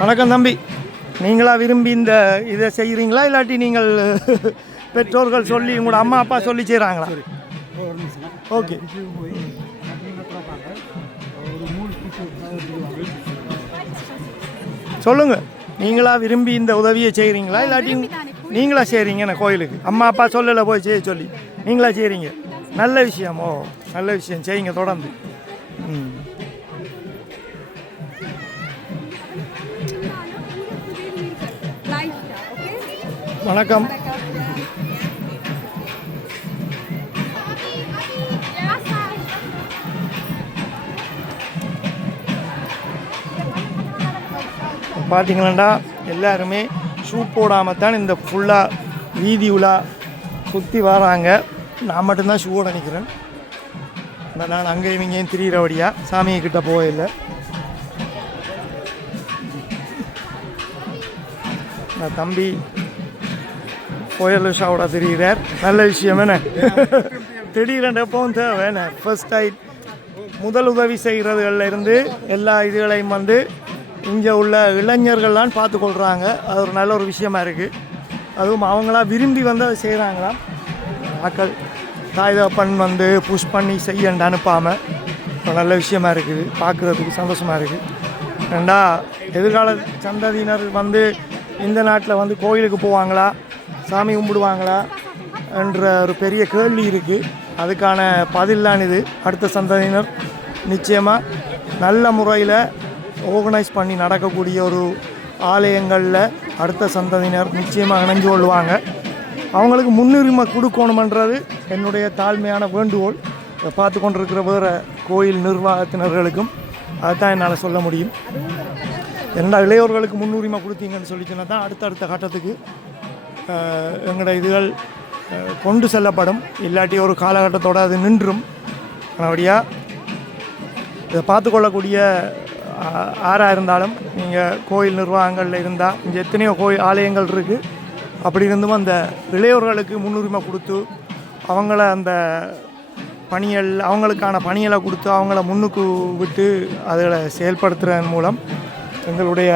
வணக்கம் தம்பி, நீங்களாக விரும்பி இந்த இதை செய்கிறீங்களா இல்லாட்டி நீங்கள் பெற்றோர்கள் சொல்லி உங்களோட அம்மா அப்பா சொல்லி செய்கிறாங்களா? ஓகே, சொல்லுங்கள், நீங்களாக விரும்பி இந்த உதவியை செய்கிறீங்களா இல்லாட்டி நீங்களா செய்கிறீங்க? நான் கோயிலுக்கு அம்மா அப்பா சொல்லலை போய் செய்ய சொல்லி நீங்களா செய்கிறீங்க. நல்ல விஷயமோ, நல்ல விஷயம், செய்யுங்க தொடர்ந்து. வணக்கம். பார்த்தீங்களா, எல்லாருமே ஷூ போடாமல் தான் இந்த ஃபுல்லாக வீதி உலா சுற்றி வராங்க. நான் மட்டும்தான் ஷூவோட நிற்கிறேன். நான் அங்கேயும் இங்கேயும் திரியிறபடியாக சாமிகிட்ட போகலை. நான் தம்பி கோயிலுஷாவோட திரிகிறார். நல்ல விஷயம் என்ன, திடீரென்று எப்பவும் தேவை என்ன. ஃபர்ஸ்ட் டைட் முதல் உதவி செய்கிறதுகளில் இருந்து எல்லா இதுகளையும் வந்து இங்கே உள்ள இளைஞர்கள்லாம் பார்த்துக்கொள்கிறாங்க. அது ஒரு நல்ல ஒரு விஷயமா இருக்குது. அதுவும் அவங்களாம் விரும்பி வந்து அதை செய்கிறாங்களாம். மக்கள் தாய் தகப்பன் வந்து புஷ் பண்ணி செய்யண்டு அனுப்பாமல் ஒரு நல்ல விஷயமா இருக்குது, பார்க்குறதுக்கு சந்தோஷமாக இருக்குது. ரெண்டா எதிர்கால சந்ததியினர் வந்து இந்த நாட்டில் வந்து கோயிலுக்கு போவாங்களா, சாமி கும்பிடுவாங்களா என்ற ஒரு பெரிய கேள்வி இருக்குது. அதுக்கான பதில் இது. அடுத்த சந்ததியினர் நிச்சயமாக நல்ல முறையில் ஆர்கனைஸ் பண்ணி நடக்கக்கூடிய ஒரு ஆலயங்களில் அடுத்த சந்ததியினர் நிச்சயமாக இணைஞ்சு கொள்வாங்க. அவங்களுக்கு முன்னுரிமை கொடுக்கணுமன்றது என்னுடைய தாழ்மையான வேண்டுகோள். பார்த்து கொண்டிருக்கிற வேறு கோயில் நிர்வாகத்தினர்களுக்கும் அதுதான் என்னால் சொல்ல முடியும். எல்லா இளையோர்களுக்கு முன்னுரிமை கொடுத்தீங்கன்னு சொல்லிச்சுன்னா தான் அடுத்தடுத்த கட்டத்துக்கு எங்களோட இதுகள் கொண்டு செல்லப்படும். இல்லாட்டி ஒரு காலகட்டத்தோடு அது நின்றும். அப்படியா இதை பார்த்து கொள்ளக்கூடிய ஆறாக இருந்தாலும் நீங்கள் கோயில் நிர்வாகங்களில் இருந்தால் இங்கே எத்தனையோ ஆலயங்கள் இருக்குது. அப்படி இருந்தும் அந்த இளையோர்களுக்கு முன்னுரிமை கொடுத்து அவங்கள அந்த அவங்களுக்கான பணிகளை கொடுத்து அவங்கள முன்னுக்கு விட்டு அதில் செயல்படுத்துகிறதன் மூலம் எங்களுடைய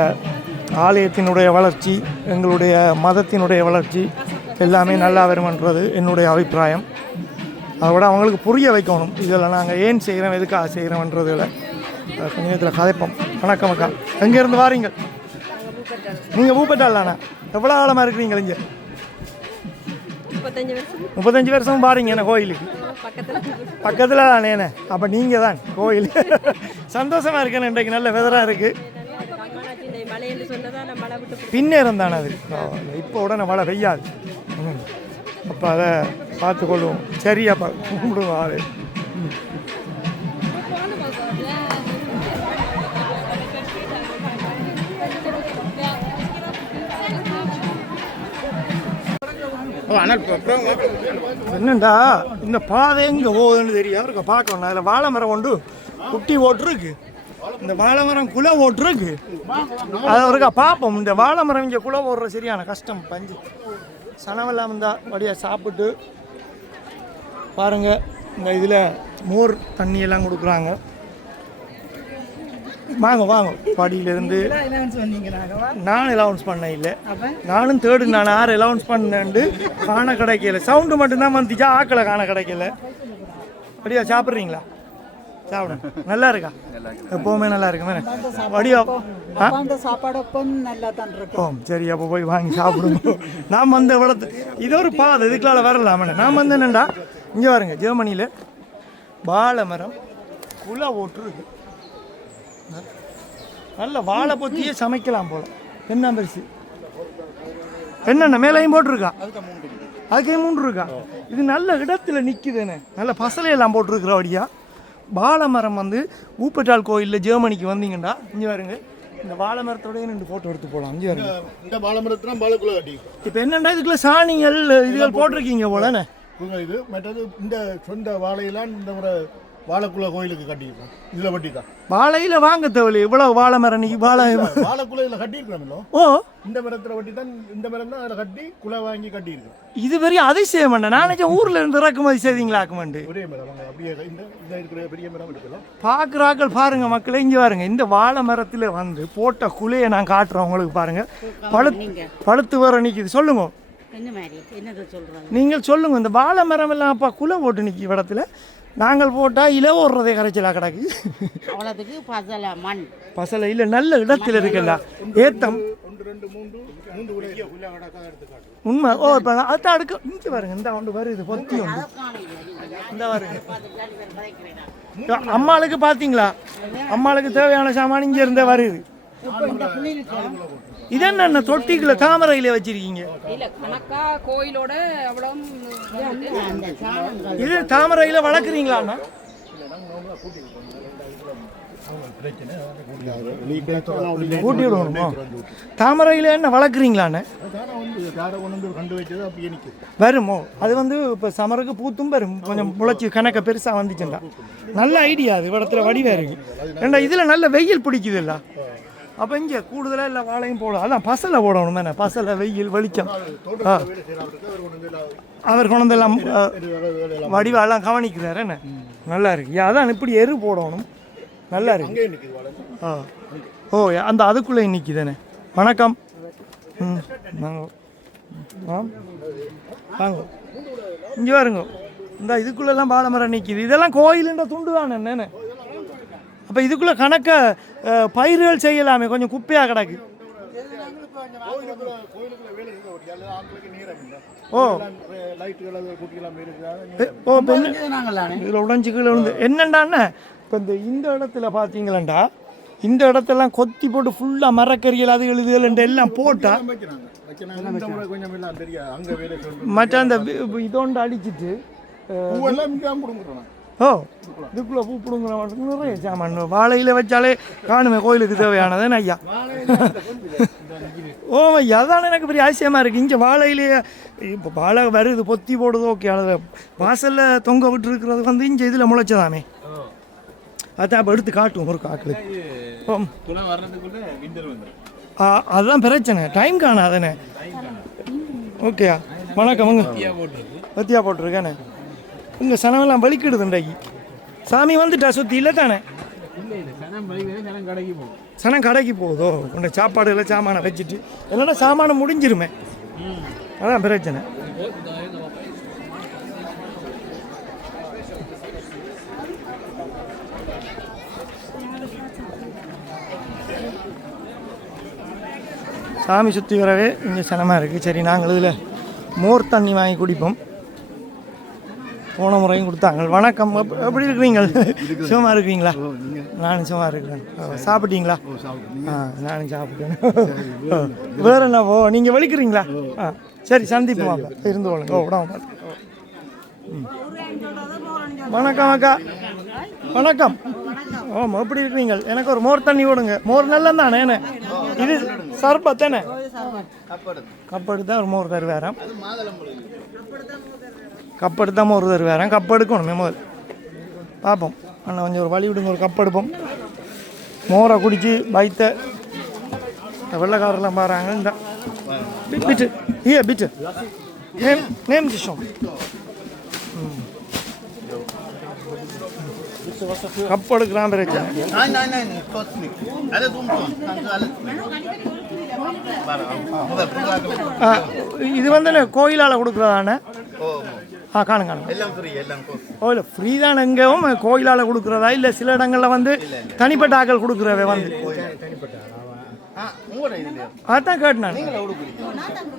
ஆலயத்தினுடைய வளர்ச்சி, எங்களுடைய மதத்தினுடைய வளர்ச்சி எல்லாமே நல்லா வருமன்றது என்னுடைய அபிப்பிராயம். அதை விட அவங்களுக்கு புரிய வைக்கணும், இதில் நாங்கள் ஏன் செய்கிறோம், எதுக்காக செய்கிறோம்ன்றதில் கொஞ்ச நேரத்தில் கதைப்போம். வணக்கம் அக்கா, எங்கேருந்து வாரீங்க? நீங்கள் பூப்பட்டாலாண்ணா? எவ்வளோ காலமாக இருக்கிறீங்க இங்கே? 35 வருஷம் பாருங்க என்ன கோயிலுக்கு பக்கத்தில் தானே. அப்போ நீங்கள் தான் கோயில். சந்தோஷமாக இருக்கேன்னு இன்றைக்கு நல்ல வெதராக இருக்குது. பின்னேரம் தானே அது, இப்போ உடனே மழை பெய்யாது. அப்போ அதை பார்த்துக்கொள்வோம். சரி, அப்போ கும்பிடுவோம் ஆள். என்னண்டா இந்த பாதை எங்கே போகுதுன்னு தெரியும். அவருக்கு பார்க்கணும். அதில் வாழை மரம் கொண்டு குட்டி ஓட்டுருக்கு. இந்த வாழை மரம் குலை ஓட்டுருக்கு. அதை அவருக்கா பார்ப்போம். இந்த வாழை மரம் இங்கே குலை ஓடுற சரியான கஷ்டம். பஞ்சு சனவெல்லாம் இருந்தால் வழியாக சாப்பிட்டு பாருங்கள். இந்த இதில் மோர் தண்ணியெல்லாம் கொடுக்குறாங்க. வாங்க வாங்க. படியிலேருந்து நான் அலௌன்ஸ் பண்ண இல்லை, நானும் தேர்டு நான் 6 அலௌன்ஸ் பண்ணேன்ட்டு காண கிடைக்கல. சவுண்டு மட்டும்தான் வந்துச்சா, ஆக்களை காண கிடைக்கல. அப்படியா சாப்பிட்றீங்களா? சாப்பிடுங்க. நல்லா இருக்கா? எப்போவுமே நல்லா இருக்கு. வடியா சாப்பாடு நல்லா தான் இருக்கும். சரி, அப்போ போய் வாங்கி சாப்பிடுங்க. நான் வந்த இடத்து இது ஒரு பாதை, இதுக்குள்ளால வரலாம். நான் வந்து என்னண்டா இங்கே பாருங்க, ஜெர்மனியில் வாழை மரம் குலை ஓட்டு இருக்கு. நல்ல வாழை பொத்தியே சமைக்கலாம் போல. என்ன பெருசு என்னென்ன மேலையும் போட்டிருக்கா? அதுக்கே 3 இருக்கா? இது நல்ல இடத்துல நிற்குதுன்னு நல்ல பசலையெல்லாம் போட்டிருக்கிற வழியா. வாழை மரம் வந்து ஊப்பட்டால் கோயிலில் ஜெர்மனிக்கு வந்தீங்கன்னா இங்கே வருங்க, இந்த வாழை மரத்தோடய 2 ஃபோட்டோ எடுத்து போகலாம். இங்கே வருங்க. இந்த வாழை மரத்தான் வாழைக்குள்ள கட்டி. இப்போ என்னென்னா இதுக்குள்ள சாணிகள் இதுகள் போட்டிருக்கீங்க போலண்ணே. இது மற்றது இந்த சொந்த வாழையெல்லாம் இந்த முறை வாழைக்குள்ள கோயிலுக்கு கட்டியிருக்கோம். இதில் வட்டிதான் வாழையில வாங்க தேவையில்லை. இவ்வளவு வாழை மரம் நீ வாழைக்குள்ள இதில் கட்டியிருக்கிறோம். ஓ, இந்த மரத்தில் வட்டி தான், இந்த மரம் தான் அதில் கட்டி குலை வாங்கி கட்டியிருக்கோம். இது பெரிய அதிசயம் பண்ண. நானே ஊர்ல இருந்து இறக்குமதி செய்தீங்களாக்குமண்டு. ஒரே மரம் அப்படியே இந்த இருக்கிற பெரிய மரம் எடுக்கலாம். பார்க்குறாக்கள் பாருங்க மக்களே, இங்கே பாருங்க. இந்த வாழை மரத்தில் வந்து போட்ட குலையை நான் காட்டுறேன் உங்களுக்கு. பாருங்க, பழுத்து வர நிற்கிது. சொல்லுங்க, நீங்கள் சொல்லுங்க. இந்த வாழை மரம் எல்லாம் அப்பா குலை போட்டு நிற்கி இடத்துல நாங்கள் போட்டால் இலை ஓடுறதே கரைச்சலாக கிடக்கு. அவ்வளோத்துக்கு பசலை மண் பசலை இல்லை, நல்ல இடத்துல இருக்குல்ல ஏத்தம். 1 2 3 உண்மை. ஓ, இப்போ அதான் அடுக்க இங்கே பாருங்க. இந்த ஒன்று வருது பொத்தி ஒன்று. இந்த வருங்க அம்மாளுக்கு பார்த்தீங்களா? அம்மாளுக்கு தேவையான சாமான் இங்கே இருந்தே வருது. இது என்ன தொட்டிக்குள்ள தாமரையில வச்சிருக்கீங்க? கோயிலோட இது தாமரையில வளர்க்குறீங்களா? கூட்டி விடணுமா? தாமரையில என்ன வளர்க்குறீங்களான்னு வருமோ? அது வந்து இப்போ சமருக்கு பூத்தும் வரும். கொஞ்சம் முளைச்சி கணக்க பெருசாக வந்துச்சுண்டா நல்ல ஐடியா. அது இடத்துல வடிவாக இருக்கு. ஏன்னா இதில் நல்ல வெயில் பிடிக்குது இல்லை? அப்போ இங்கே கூடுதலாக இல்லை வாழையும் போடணும். அதான் பசலை போடணும் தானே. பசலை, வெயில், வெளிச்சம். அவர் கொண்டெல்லாம் வடிவெல்லாம் கவனிக்கிறாரு. என்ன நல்லா இருக்கு. அதான் இப்படி எரு போடணும். நல்லா இருக்கு. ஓ, அந்த அதுக்குள்ளே நிற்கி தானே. வணக்கம். வாங்க இங்கே வருங்க. இந்த இதுக்குள்ளெல்லாம் வாழை மரம் நிற்கிது. இதெல்லாம் கோயிலுன்ற துண்டு தானே என்னென்ன? அப்போ இதுக்குள்ளே கணக்க பயிர்கள் செய்யலாமே. கொஞ்சம் குப்பையாக கிடக்கு. ஓ, ஓ, இதில் உடஞ்சி கீழே விழுந்து என்னண்டாண்ணே. இப்போ இந்த இடத்துல பார்த்தீங்களா, இந்த இடத்தெல்லாம் கொத்தி போட்டு ஃபுல்லாக மரக்கறிகள் அது எழுதுகள் எல்லாம் போட்டால் மற்ற அந்த இதோண்டு அடிச்சுட்டு ஓ இதுக்குள்ளே பூ பிடுங்குற மட்டும் நிறைய சாமான் வாழையில் வச்சாலே காணுமே கோயிலுக்கு தேவையானதுன்னு ஐயா. ஓ ஐயா, அதான் எனக்கு பெரிய ஆச்சரியமாக இருக்குது. இங்கே வாழையிலேயே இப்போ வாழை வருது, பொத்தி போடுது. ஓகே, அதை வாசலில் தொங்க விட்டுருக்கிறது வந்து இங்கே இதில் முளைச்சதாமே. அதான் இப்போ எடுத்து காட்டுவோம் ஒரு காக்கில். துளை வர்றதுக்குள்ள விண்டர் வந்துடும். அதுதான் பிரச்சனை, டைம் காணாதானே. ஓகேயா, வணக்கமுங்க. பத்தியா போட்டிருக்கேண்ணே. உங்கள் சனமெல்லாம் வலிக்கிடுது இன்றைக்கு. சாமி வந்துட்டா சுற்றி இல்லை தானே? சனம் கடைக்கு போகுதோ, உண்ட சாப்பாடுகளை சாமானை வச்சுட்டு இல்லைன்னா சாமானை முடிஞ்சிருமே, அதான் பிரச்சனை. சாமி சுற்றி வரவே இங்கே சனமாக இருக்குது. சரி, நாங்கள் இதில் மோர் தண்ணி வாங்கி குடிப்போம். போன முறையும் கொடுத்தாங்க. வணக்கம், எப்படி இருக்கிறீங்க? சும்மா இருக்கிறீங்களா? நானும் சும்மா இருக்கிறேன். சாப்பிட்டீங்களா? நானும் சாப்பிட்டேன். வேறு என்ன நீங்கள் வலிக்கிறீங்களா? சரி, சந்திப்போம். அப்போ இருந்து போலுங்க. விடாம பார்த்து. வணக்கம் அக்கா. வணக்கம். ஆமாம், எப்படி இருக்கிறீங்க? எனக்கு ஒரு மோர் தண்ணி விடுங்க. மோர் நல்லா தானே? என்ன இது சர்பத் தானே? கப்படு தான் ஒரு மோர் தருவாராம். கப் எடுத்தால் மோர் தருவாரன். கப் எடுக்கணுமே முதல். பார்ப்போம் அண்ணா, கொஞ்சம் ஒரு வழி விடுங்க. ஒரு கப் எடுப்போம். மோரை குடித்து பைத்த வெள்ளைக்காரெல்லாம் பாருங்க. இந்த பிட்டு பிட்டு நேம் டிஷ்ஷும் கப் எடுக்கலாம் பிரச்சனை. இது வந்து கோயிலால் கொடுக்குறதானே? காணுங்க. ஓ இல்லை, ஃப்ரீ தான். எங்கவும் கோயிலால் கொடுக்குறதா இல்லை சில இடங்களில் வந்து தனிப்பட்ட ஆக்கள் கொடுக்குறவே வந்து? அதான் கேட்டுனான்.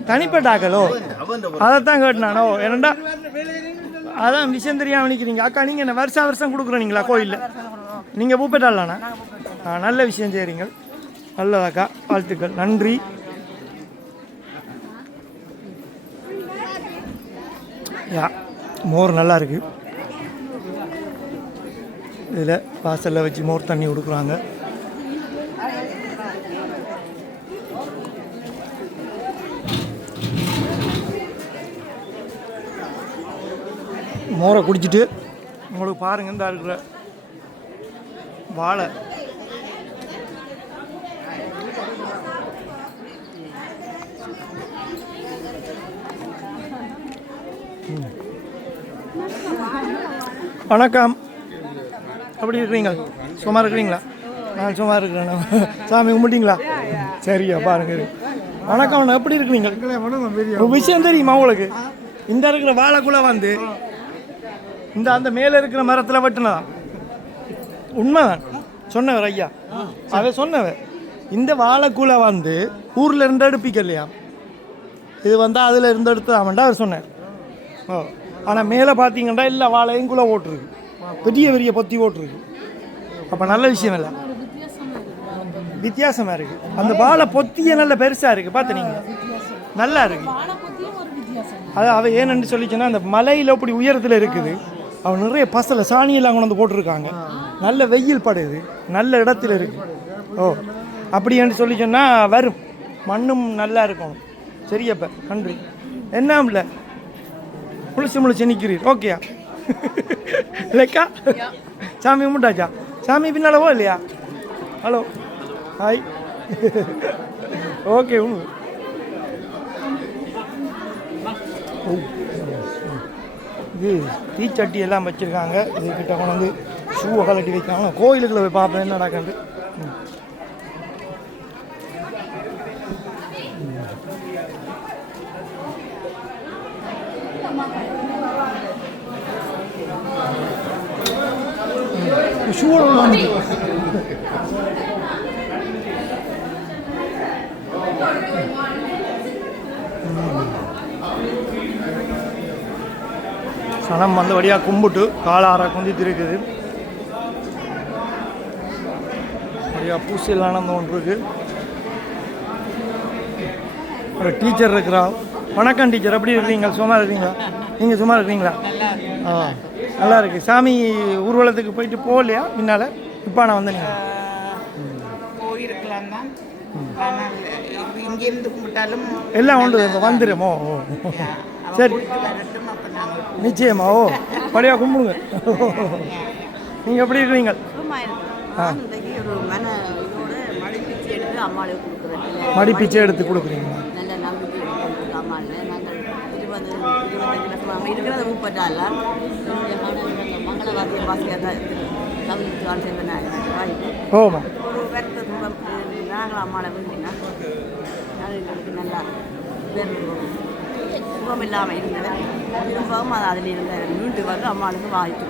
தனிப்பட்ட ஆக்களோ? அதைத்தான் கேட்டுனானோ? ஏன்னா அதான் விஷயம் தெரியாமல் நிற்கிறீங்க. அக்கா, நீங்கள் என்ன வருஷம் கொடுக்குறீங்களா கோயிலில்? நீங்கள் பூப்பேட்டாலாண்ணா? நல்ல விஷயம் செய்கிறீங்க. நல்லதாக்கா, வாழ்த்துக்கள், நன்றி. மோர் நல்லா இருக்கு. இதில் வாசலில் வச்சு மோர் தண்ணி கொடுக்குறாங்க. மோரை குடிச்சிட்டு உங்களுக்கு பாருங்க, இந்த இருக்கிற வாழை வணக்கம், எப்படி இருக்கிறீங்க? சும்மா இருக்கிறீங்களா? நான் சும்மா இருக்கிறேன். சாமி கும்பிட்டீங்களா? சரியா, பாருங்க. வணக்கம், எப்படி இருக்கிறீங்க? ஒரு விஷயம் தெரியுமா உங்களுக்கு? இந்த இருக்கிற வாழைக்குள்ளே வந்து இந்த அந்த மேலே இருக்கிற மரத்தில் வெட்டினதான் உண்மைதான். சொன்னவர் ஐயா, அதை சொன்னவர். இந்த வாழைக்குள்ளே வந்து ஊரில் இருந்து எடுப்பிக்க இல்லையா, இது வந்து அதில் இருந்து எடுத்துதாமண்டா அவர் சொன்னார். ஓ, ஆனால் மேலே பார்த்தீங்கன்னா எல்லா வாழையும் குள்ளே ஓட்டுருக்கு, பெரிய பெரிய பொத்தி ஓட்டுருக்கு. அப்போ நல்ல விஷயம் இல்லை, வித்தியாசமாக இருக்குது. அந்த வாழை பொத்தியே நல்ல பெருசாக இருக்குது, பார்த்து நீங்கள் நல்லா இருக்குது. அது அவள் ஏன்னு சொல்லிச்சுன்னா, அந்த மலையில் அப்படி உயரத்தில் இருக்குது. அவன் நிறைய பசலை சாணியெல்லாம் கொண்டு வந்து போட்டிருக்காங்க. நல்ல வெயில் படுது, நல்ல இடத்துல இருக்குது. ஓ, அப்படின்னு சொல்லிச்சோன்னா வரும், மண்ணும் நல்லா இருக்கும். சரியப்போ நன்றி. என்ன இல்லை முழிச்சு நிற்கிறீர்? ஓகேயா? இல்லைக்கா, சாமி கும்பிட்டாச்சா? சாமி பின்னாலவோ இல்லையா? Hello, hi. ஓகே. இது தீச்சட்டி எல்லாம் வச்சுருக்காங்க. இதுக்கிட்ட கொண்டு வந்து ஷூவை கலட்டி வைக்காங்க. கோயிலுக்குள்ள போய் பார்ப்பேன் என்ன நடக்குது. ஷூவோட வந்து சனம் வந்தபடியாக கும்பிட்டு காலார குந்தித்து இருக்குது. அப்படியா பூசையில் நடந்து ஒன்று இருக்கு. ஒரு டீச்சர் இருக்கிறா. வணக்கம் டீச்சர், எப்படி இருக்கிறீங்க? சும்மா இருக்கிறீங்களா? நீங்கள் சும்மா இருக்கிறீங்களா? நல்லா இருக்கு. சாமி ஊர்வலத்துக்கு போயிட்டு போகலையா பின்னால்? இப்போ நான் வந்தேன். நீங்கள் போயிருக்கலாம் தான், இங்கேருந்து கும்பிட்டாலும் எல்லாம் உண்டு. இப்போ வந்துடுமோ? சரி, நிச்சயமா. ஓ, படியாக கும்பிடுங்க. நீங்கள் எப்படி இருக்கிறீங்க? இன்றைக்கு ஒரு மன இதோட மடிப்பிச்சு எடுத்து அம்மாளுக்கு கொடுக்குறேன். மடிப்பிச்சை எடுத்து கொடுக்குறீங்க. நல்ல நம்பிக்கை எடுத்து அம்மாவில் நாங்கள் 25 வருஷமாக இருக்கிறத ஊப்பட்டால என்னுடைய மங்களவாத்திய வாசியாக தான் தமிழ் செல்வன் ஓமா ஒரு வருத்த துன்பம் நாங்கள் அம்மாவை விரும்பினா அது எங்களுக்கு நல்லா சுகம் இல்லாமல் இருந்தவர் திரும்பவும் அது அதில் இருந்த மீண்டு வந்து அம்மாவுக்கு வாய்ப்பு.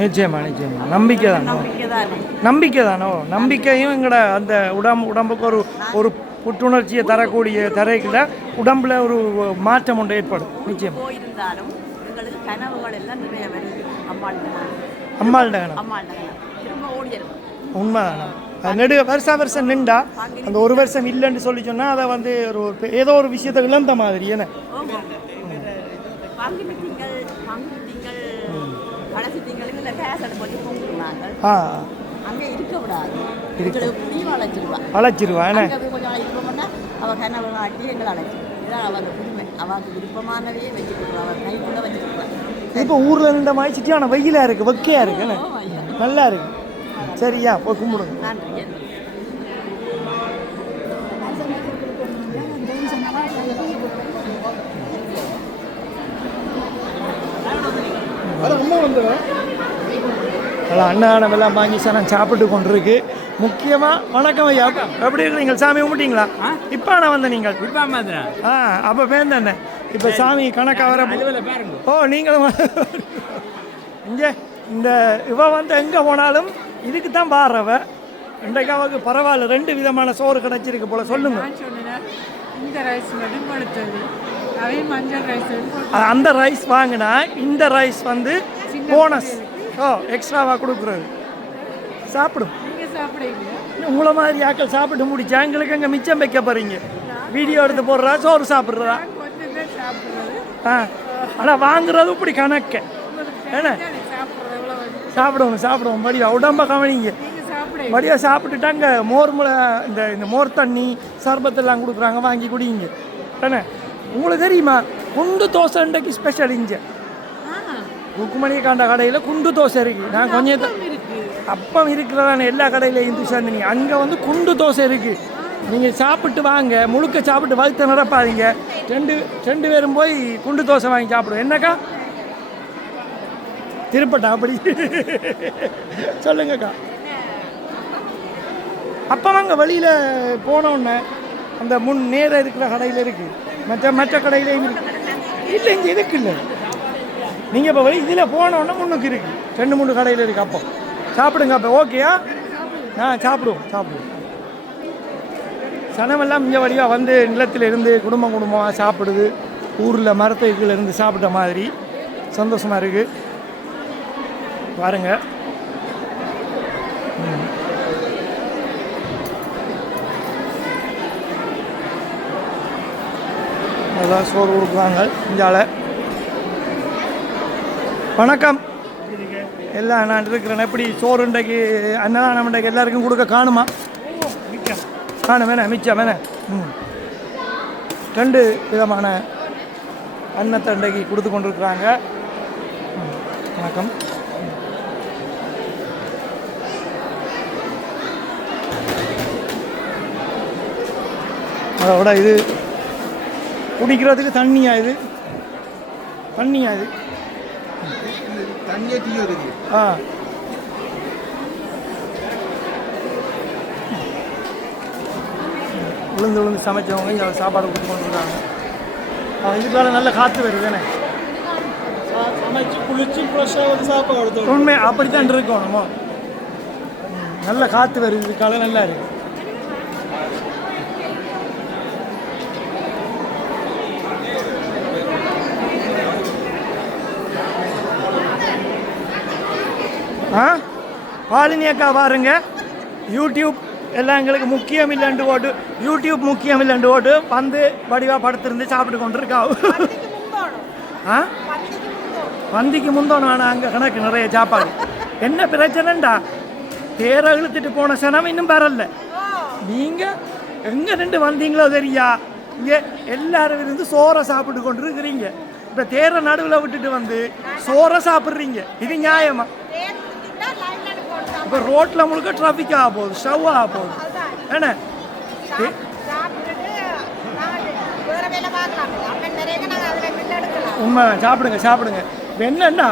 நிச்சயமா நிச்சயமா நம்பிக்கை தானோ நம்பிக்கை தானோ நம்பிக்கையும் எங்களோட அந்த உடம்புக்கு ஒரு ஒரு புத்துணர்ச்சியை தரக்கூடிய தரைக்குள்ள உடம்புல ஒரு மாற்றம் ஒன்று ஏற்படும். நிச்சயம் போயிருந்தாலும் எங்களுக்கு கனவுகள் எல்லாம் நிறைய வருது. அம்மாள்கிட்ட திரும்ப ஓடிடும். உண்மைதானா நெடு வருஷம் நின்றா அந்த ஒரு வருஷம் இல்லைன்னு சொல்லி சொன்னால் அதை வந்து ஒரு ஏதோ ஒரு விஷயத்தை இழந்த மாதிரி ஏன்னா கடைசி திங்களுக்கு இந்த கேசட் போட்டு பொங்குறாங்க. அங்கே இருக்க விடாது. அழைச்சிருவா கொஞ்சம் இருப்போம்னா அவள் கனவு காட்டி எங்களை அழைச்சிருவா. இதான் அவள் உரிமை. அவளுக்கு விருப்பமானதையே வச்சு கொடுக்குறா. அவள் கைக்குள்ள வச்சுருப்பாள். இப்போ ஊரில் இருந்த மாதிரி சிட்டியான வெயிலாக இருக்குது வெக்கையாக இருக்குன்னு நல்லா இருக்கு. சரியா போய் கும்பிடுங்க. நன்றி. அன்னதானம் எல்லாம் வாங்கி நான் சாப்பிட்டு கொண்டிருக்கு. முக்கியமாக வணக்கம் ஐயா, எப்படி இருக்கு? நீங்கள் சாமி கும்பிட்டீங்களா? இப்போ நான் வந்தேன். நீங்கள் அப்போ பேர்ந்தண்ணே இப்போ சாமி கணக்காக வர. ஓ நீங்களும் இங்கே இந்த இவ வந்து எங்கே போனாலும் இதுக்கு தான் பாடுறவ. இன்றைக்கு அவருக்கு பரவாயில்ல 2 விதமான சோறு கிடச்சிருக்கு போல. சொல்லுங்க. இந்த ரைஸ் மட்டும் கொடுத்தது, அதே மஞ்சள் ரைஸ். அந்த ரைஸ் வாங்கினா இந்த ரைஸ் வந்து போனஸ் எக்ஸ்ட்ராவாக கொடுக்குறது. சாப்பிடும். உங்களை மாதிரி ஆக்கள் சாப்பிட்டு முடிச்சா எங்களுக்கு அங்கே மிச்சம் வைக்க போகிறீங்க. வீடியோ எடுத்து போடுறா, சோறு சாப்பிட்றா. ஆனால் வாங்குறது இப்படி கணக்கு ஏன்னா சாப்பிடுவோம் படியா உடம்ப கவனிங்க. படியா சாப்பிட்டுட்டு அங்கே இந்த மோர் தண்ணி சர்பத்தெல்லாம் கொடுக்குறாங்க, வாங்கி குடிங்க. ஏன்னா உங்களுக்கு தெரியுமா குண்டு தோசை இன்றைக்கு ஸ்பெஷல். இங்கே ருக்குமணி காண்ட கடையில் குண்டு தோசை இருக்குது. நான் கொஞ்சம் அப்பம் இருக்கிறதான எல்லா கடையிலையும் இந்து சந்தினி அங்கே வந்து குண்டு தோசை இருக்குது. நீங்கள் சாப்பிட்டு வாங்க, முழுக்க சாப்பிட்டு வகுத்த நிரப்பாதீங்க. 2 பேரும் போய் குண்டு தோசை வாங்கி சாப்பிடுவோம். என்னக்கா திருப்பட்டா அப்படி சொல்லுங்கக்கா. அப்போ வாங்க வெளியில் போனோன்னே அந்த நேராக இருக்கிற கடையில் இருக்குது, மற்ற கடையிலையும் இருக்குது. இல்லை இங்கே இதுக்கு இல்லை. நீங்கள் இப்போ இதில் போனோன்னா முன்னுக்கு இருக்குது, 2-3 கடையில் இருக்குது. அப்போ சாப்பிடுங்க. அப்போ ஓகேயா? சாப்பிடுவோம். சனமெல்லாம் இங்கே வழியாக வந்து நிலத்தில் இருந்து குடும்பமாக சாப்பிடுது. ஊரில் மரத்துக்குள்ள இருந்து சாப்பிட்ட மாதிரி சந்தோஷமாக இருக்குது. பாருங்க. அதான் சோறு கொடுக்குறாங்க இந்தியாவில். வணக்கம். எல்லாம் நான் இருக்கிறேன். எப்படி சோறு இன்றைக்கு அன்னதானம் இன்றைக்கு எல்லாருக்கும் கொடுக்க காணுமா? காணும் வேணே மிச்சம் வேணே. 2 விதமான அன்னத்தை இன்றைக்கு கொடுத்து கொண்டிருக்கிறாங்க. வணக்கம். அதோட இது குடிக்கிறதுக்கு தண்ணியா? இது தண்ணியா? இது தண்ணியே டீயோ இருக்கு. விழுந்து சமைச்சவங்க இங்கே சாப்பாடு கொடுத்து கொண்டுருக்காங்க. இதுக்கால நல்ல காற்று வருது தானே. சமைச்சு குளிச்சு ஃப்ரெஷ்ஷாக வந்து சாப்பாடு உண்மை அப்படித்தான் இருக்கோம். நம்ம நல்ல காற்று வருது. இதுக்கால நல்லா இருக்கு. பாலினி அக்கா பாருங்க. யூடியூப் எல்லாம் எங்களுக்கு முக்கியம் இல்லைண்டு ஓட்டு, யூடியூப் முக்கியம் இல்லைண்டு ஓட்டு வந்து வடிவாக படுத்திருந்து சாப்பிட்டு கொண்டு இருக்கா. வந்திக்கு முந்தோணும். ஆனால் அங்கே கணக்கு நிறைய சாப்பாடு. என்ன பிரச்சனைண்டா, தேரை இழுத்துட்டு போன சனம் இன்னும் வரல. நீங்கள் எங்கே நின்று வந்தீங்களோ தெரியா, இங்கே எல்லாரும் இருந்து சோறை சாப்பிட்டு கொண்டு இருக்கிறீங்க. இப்போ தேரை நடுவில் விட்டுட்டு வந்து சோறை சாப்பிட்றீங்க. இது நியாயமா? இப்போ ரோட்டில் முழுக்க டிராஃபிக் ஆக போகுது, ஷவ் ஆக போகுது. என்ன உண்மை, சாப்பிடுங்க சாப்பிடுங்க. இப்போ என்னன்னா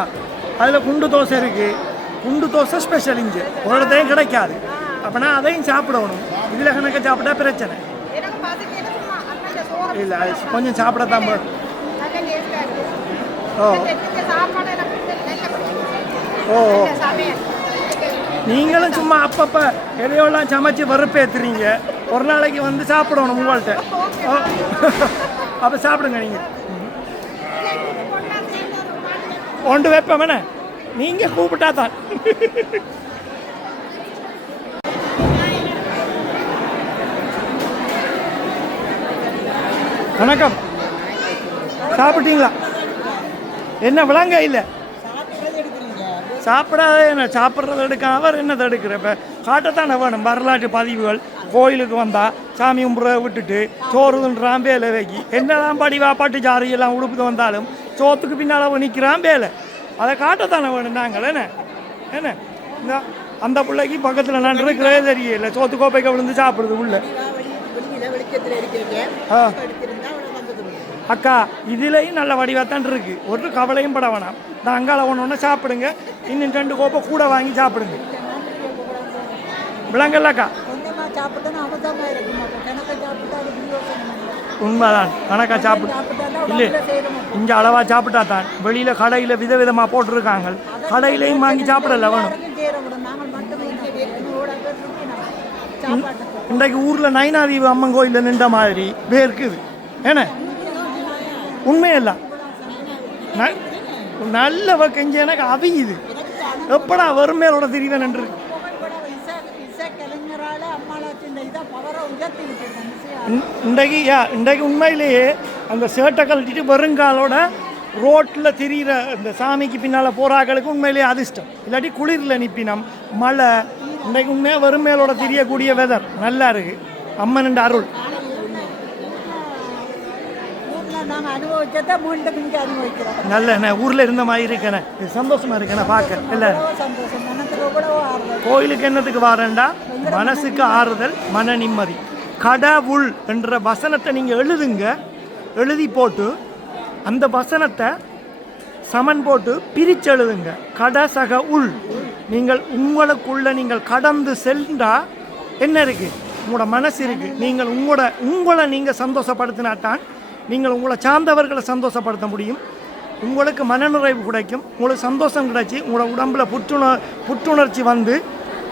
அதில் குண்டு தோசை இருக்குது, குண்டு தோசை ஸ்பெஷல் இங்கே ஒரு இடத்தையும் கிடைக்காது. அப்போனா அதையும் சாப்பிடணும். இதில் கணக்க சாப்பிட்டா பிரச்சனை இல்லை, அது கொஞ்சம் சாப்பிடத்தான் போடும். ஓ ஓ நீங்களும் சும்மா அப்பப்போ எதையோலாம் சமைச்சு வெறுப்பேற்றுறீங்க. ஒரு நாளைக்கு வந்து சாப்பிடணும் உங்கள்கிட்ட. அப்போ சாப்பிடுங்க. நீங்கள் ஒன்று வைப்பேன் வேணே, நீங்கள் கூப்பிட்டா தான். வணக்கம், சாப்பிட்டீங்களா? என்ன விளங்க இல்லை சாப்பிடாத என்ன சாப்பிட்றத எடுக்க அவர் என்ன தடுக்கிற? இப்போ காட்டத்தானே வேணும் வரலாற்று பதிவுகள். கோயிலுக்கு வந்தால் சாமி கும்பிட விட்டுட்டு சோறுன்றான் வேலை வைக்கி என்னதான் படிவா பாட்டு சாரி எல்லாம் உடுப்புக்கு வந்தாலும் சோத்துக்கு பின்னால் நிற்கிறான் வேலை. அதை காட்டத்தானே வேணும் நாங்கள். என்ன இந்த அந்த பிள்ளைக்கு பக்கத்தில் நான் இருக்கிறதே தெரியல, சோத்து கோப்பைக்கு விழுந்து சாப்பிடுது உள்ள. அக்கா இதுலேயும் நல்ல வடிவாத்தான் இருக்குது, ஒரு கவலையும் பட வேணாம். நான் அங்கால ஒன்று சாப்பிடுங்க, இன்னும் 2 கோப்பை கூட வாங்கி சாப்பிடுங்க. விளங்கல்லக்கா? உண்மைதான், கணக்காக சாப்பிட்டு இல்லை இங்கே அளவாக சாப்பிட்டா தான். வெளியில் கடையில் விதவிதமாக போட்டிருக்காங்க, கடையிலையும் வாங்கி சாப்பிடல வேணும். இன்றைக்கு ஊரில் நைனாதீவு அம்மன் கோயிலில் நின்ற மாதிரி வேர்க்குது. ஏன்னா உண்மையெல்லாம் நல்ல கெஞ்சி எனக்கு அவியுது. எப்படா வறுமையோட திரிவேன் என்று இன்றைக்கு உண்மையிலேயே அந்த ஷர்ட்டை கழட்டிட்டு வருங்காலோட ரோட்டில் திரிகிற இந்த சாமிக்கு பின்னால் போகிறாக்களுக்கு உண்மையிலேயே அதிர்ஷ்டம். இல்லாட்டி குளிரில் நிற்பினம் மழை. இன்றைக்கு உண்மையாக வறுமையோட திரியக்கூடிய வெதர் நல்லா இருக்குது. அம்மன் அருள் நல்ல ஊரில் இருந்த மாதிரி இருக்கேனே, சந்தோஷமா இருக்கேனே பார்க்க. இல்லை கோயிலுக்கு என்னத்துக்கு வாரேன்டா, மனசுக்கு ஆறுதல், மன நிம்மதி. கடவுள் என்ற வசனத்தை நீங்கள் எழுதுங்க, எழுதி போட்டு அந்த வசனத்தை சமன் போட்டு பிரித்து எழுதுங்க. கடசக உள். நீங்கள் உங்களுக்குள்ள நீங்கள் கடந்து சென்றா என்ன இருக்குது, உங்களோட மனசு இருக்குது. நீங்கள் உங்களை நீங்கள் சந்தோஷப்படுத்தினாத்தான் நீங்கள் உங்களை சார்ந்தவர்களை சந்தோஷப்படுத்த முடியும். உங்களுக்கு மனநிறைவு கிடைக்கும், உங்களுக்கு சந்தோஷம் கிடைச்சி உங்களோட உடம்பில் புத்துணர்ச்சி வந்து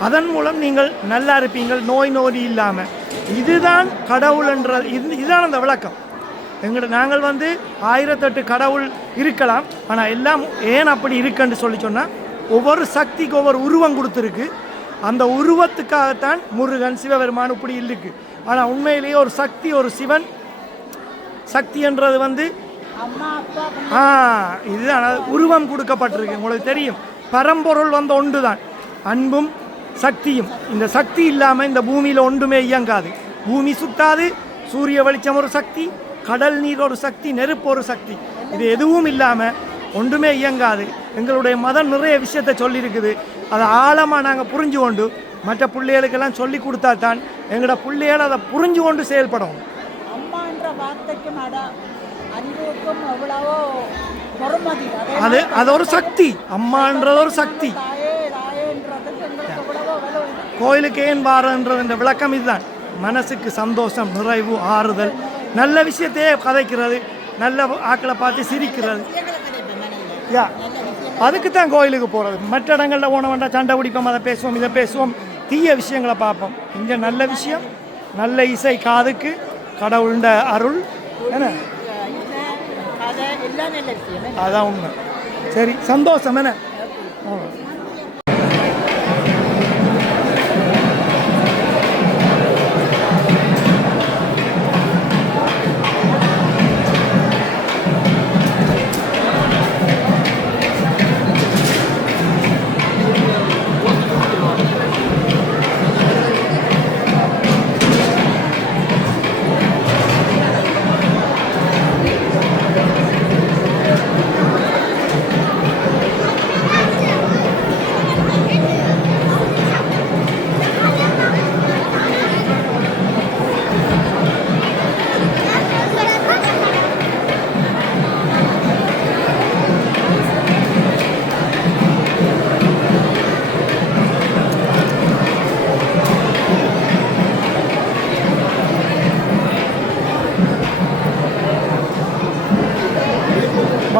அதன் மூலம் நீங்கள் நல்லா இருப்பீங்கள், நோய் நொடி இல்லாமல். இதுதான் கடவுள் என்ற இதுதான் அந்த விளக்கம். நாங்கள் 1008 கடவுள் இருக்கலாம், ஆனால் எல்லாம் ஏன் அப்படி இருக்குன்னு சொன்னால் ஒவ்வொரு சக்திக்கு ஒவ்வொரு உருவம் கொடுத்துருக்கு. அந்த உருவத்துக்காகத்தான் முருகன் சிவபெருமான் இப்படி இருக்கு. ஆனால் உண்மையிலேயே ஒரு சக்தி, ஒரு சிவன் சக்தி என்றது இதுதான் உருவம் கொடுக்கப்பட்டிருக்கு. உங்களுக்கு தெரியும், பரம்பொருள் ஒன்று தான், அன்பும் சக்தியும். இந்த சக்தி இல்லாமல் இந்த பூமியில் ஒன்றுமே இயங்காது. பூமி சுத்தாது, சூரிய வெளிச்சம் ஒரு சக்தி, கடல் நீர் ஒரு சக்தி, நெருப்பு ஒரு சக்தி. இது எதுவும் இல்லாமல் ஒன்றுமே இயங்காது. எங்களுடைய மதம் நிறைய விஷயத்தை சொல்லியிருக்குது. அதை ஆழமாக நாங்கள் புரிஞ்சு கொண்டு மற்ற பிள்ளைகளுக்கெல்லாம் சொல்லி கொடுத்தா தான் எங்களோட பிள்ளைகள் அதை புரிஞ்சு கொண்டு செயல்படும். அது ஒரு சக்தி, அம்மான்றது ஒரு சக்தி. கோயிலுக்கு ஏன் வாரன்றது விளக்கம் இதுதான். மனசுக்கு சந்தோஷம், நிறைவு, ஆறுதல், நல்ல விஷயத்தையே கதைக்கிறது, நல்ல ஆக்களை பார்த்து சிரிக்கிறது. அதுக்கு தான் கோயிலுக்கு போகிறது. மற்ற இடங்களில் போன வேண்டாம், சண்டை பிடிப்போம், அதை பேசுவோம், இதை பேசுவோம், தீய விஷயங்களை பார்ப்போம். இங்கே நல்ல விஷயம், நல்ல இசை, காதுக்கு கடவுள்ட அருள். என்ன அதான் உண்மை. சரி, சந்தோஷம். என்ன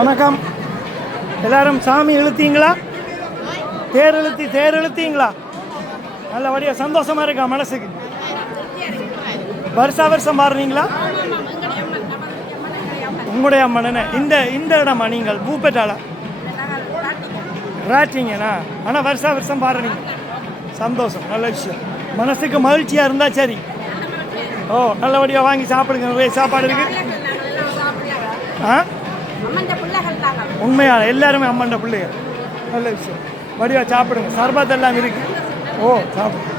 வணக்கம். எல்லாரும் சாமி இழுத்தீங்களா? தேர் இழுத்தீங்களா? நல்லபடியாக சந்தோஷமாக இருக்கா மனசுக்கு? வருஷம் பாடுறீங்களா? உங்களுடைய அம்மன் என்ன இந்த இடமா? நீங்கள் பூப்பேட்டாளா? ராட்டிங்கண்ணா. ஆனால் வருஷம் பாடுறீங்க. சந்தோஷம், நல்ல விஷயம். மனசுக்கு மகிழ்ச்சியாக இருந்தால் சரி. ஓ, நல்லபடியாக வாங்கி சாப்பிடுங்க. நிறைய சாப்பாடு இருக்கு. ஆ, உண்மையான எல்லாருமே அம்மன்ட பிள்ளைகள். நல்ல விஷயம். வடிவாக சாப்பிடுங்க. சர்பத் எல்லாம் இருக்கு. ஓ, சாப்பிடுங்க.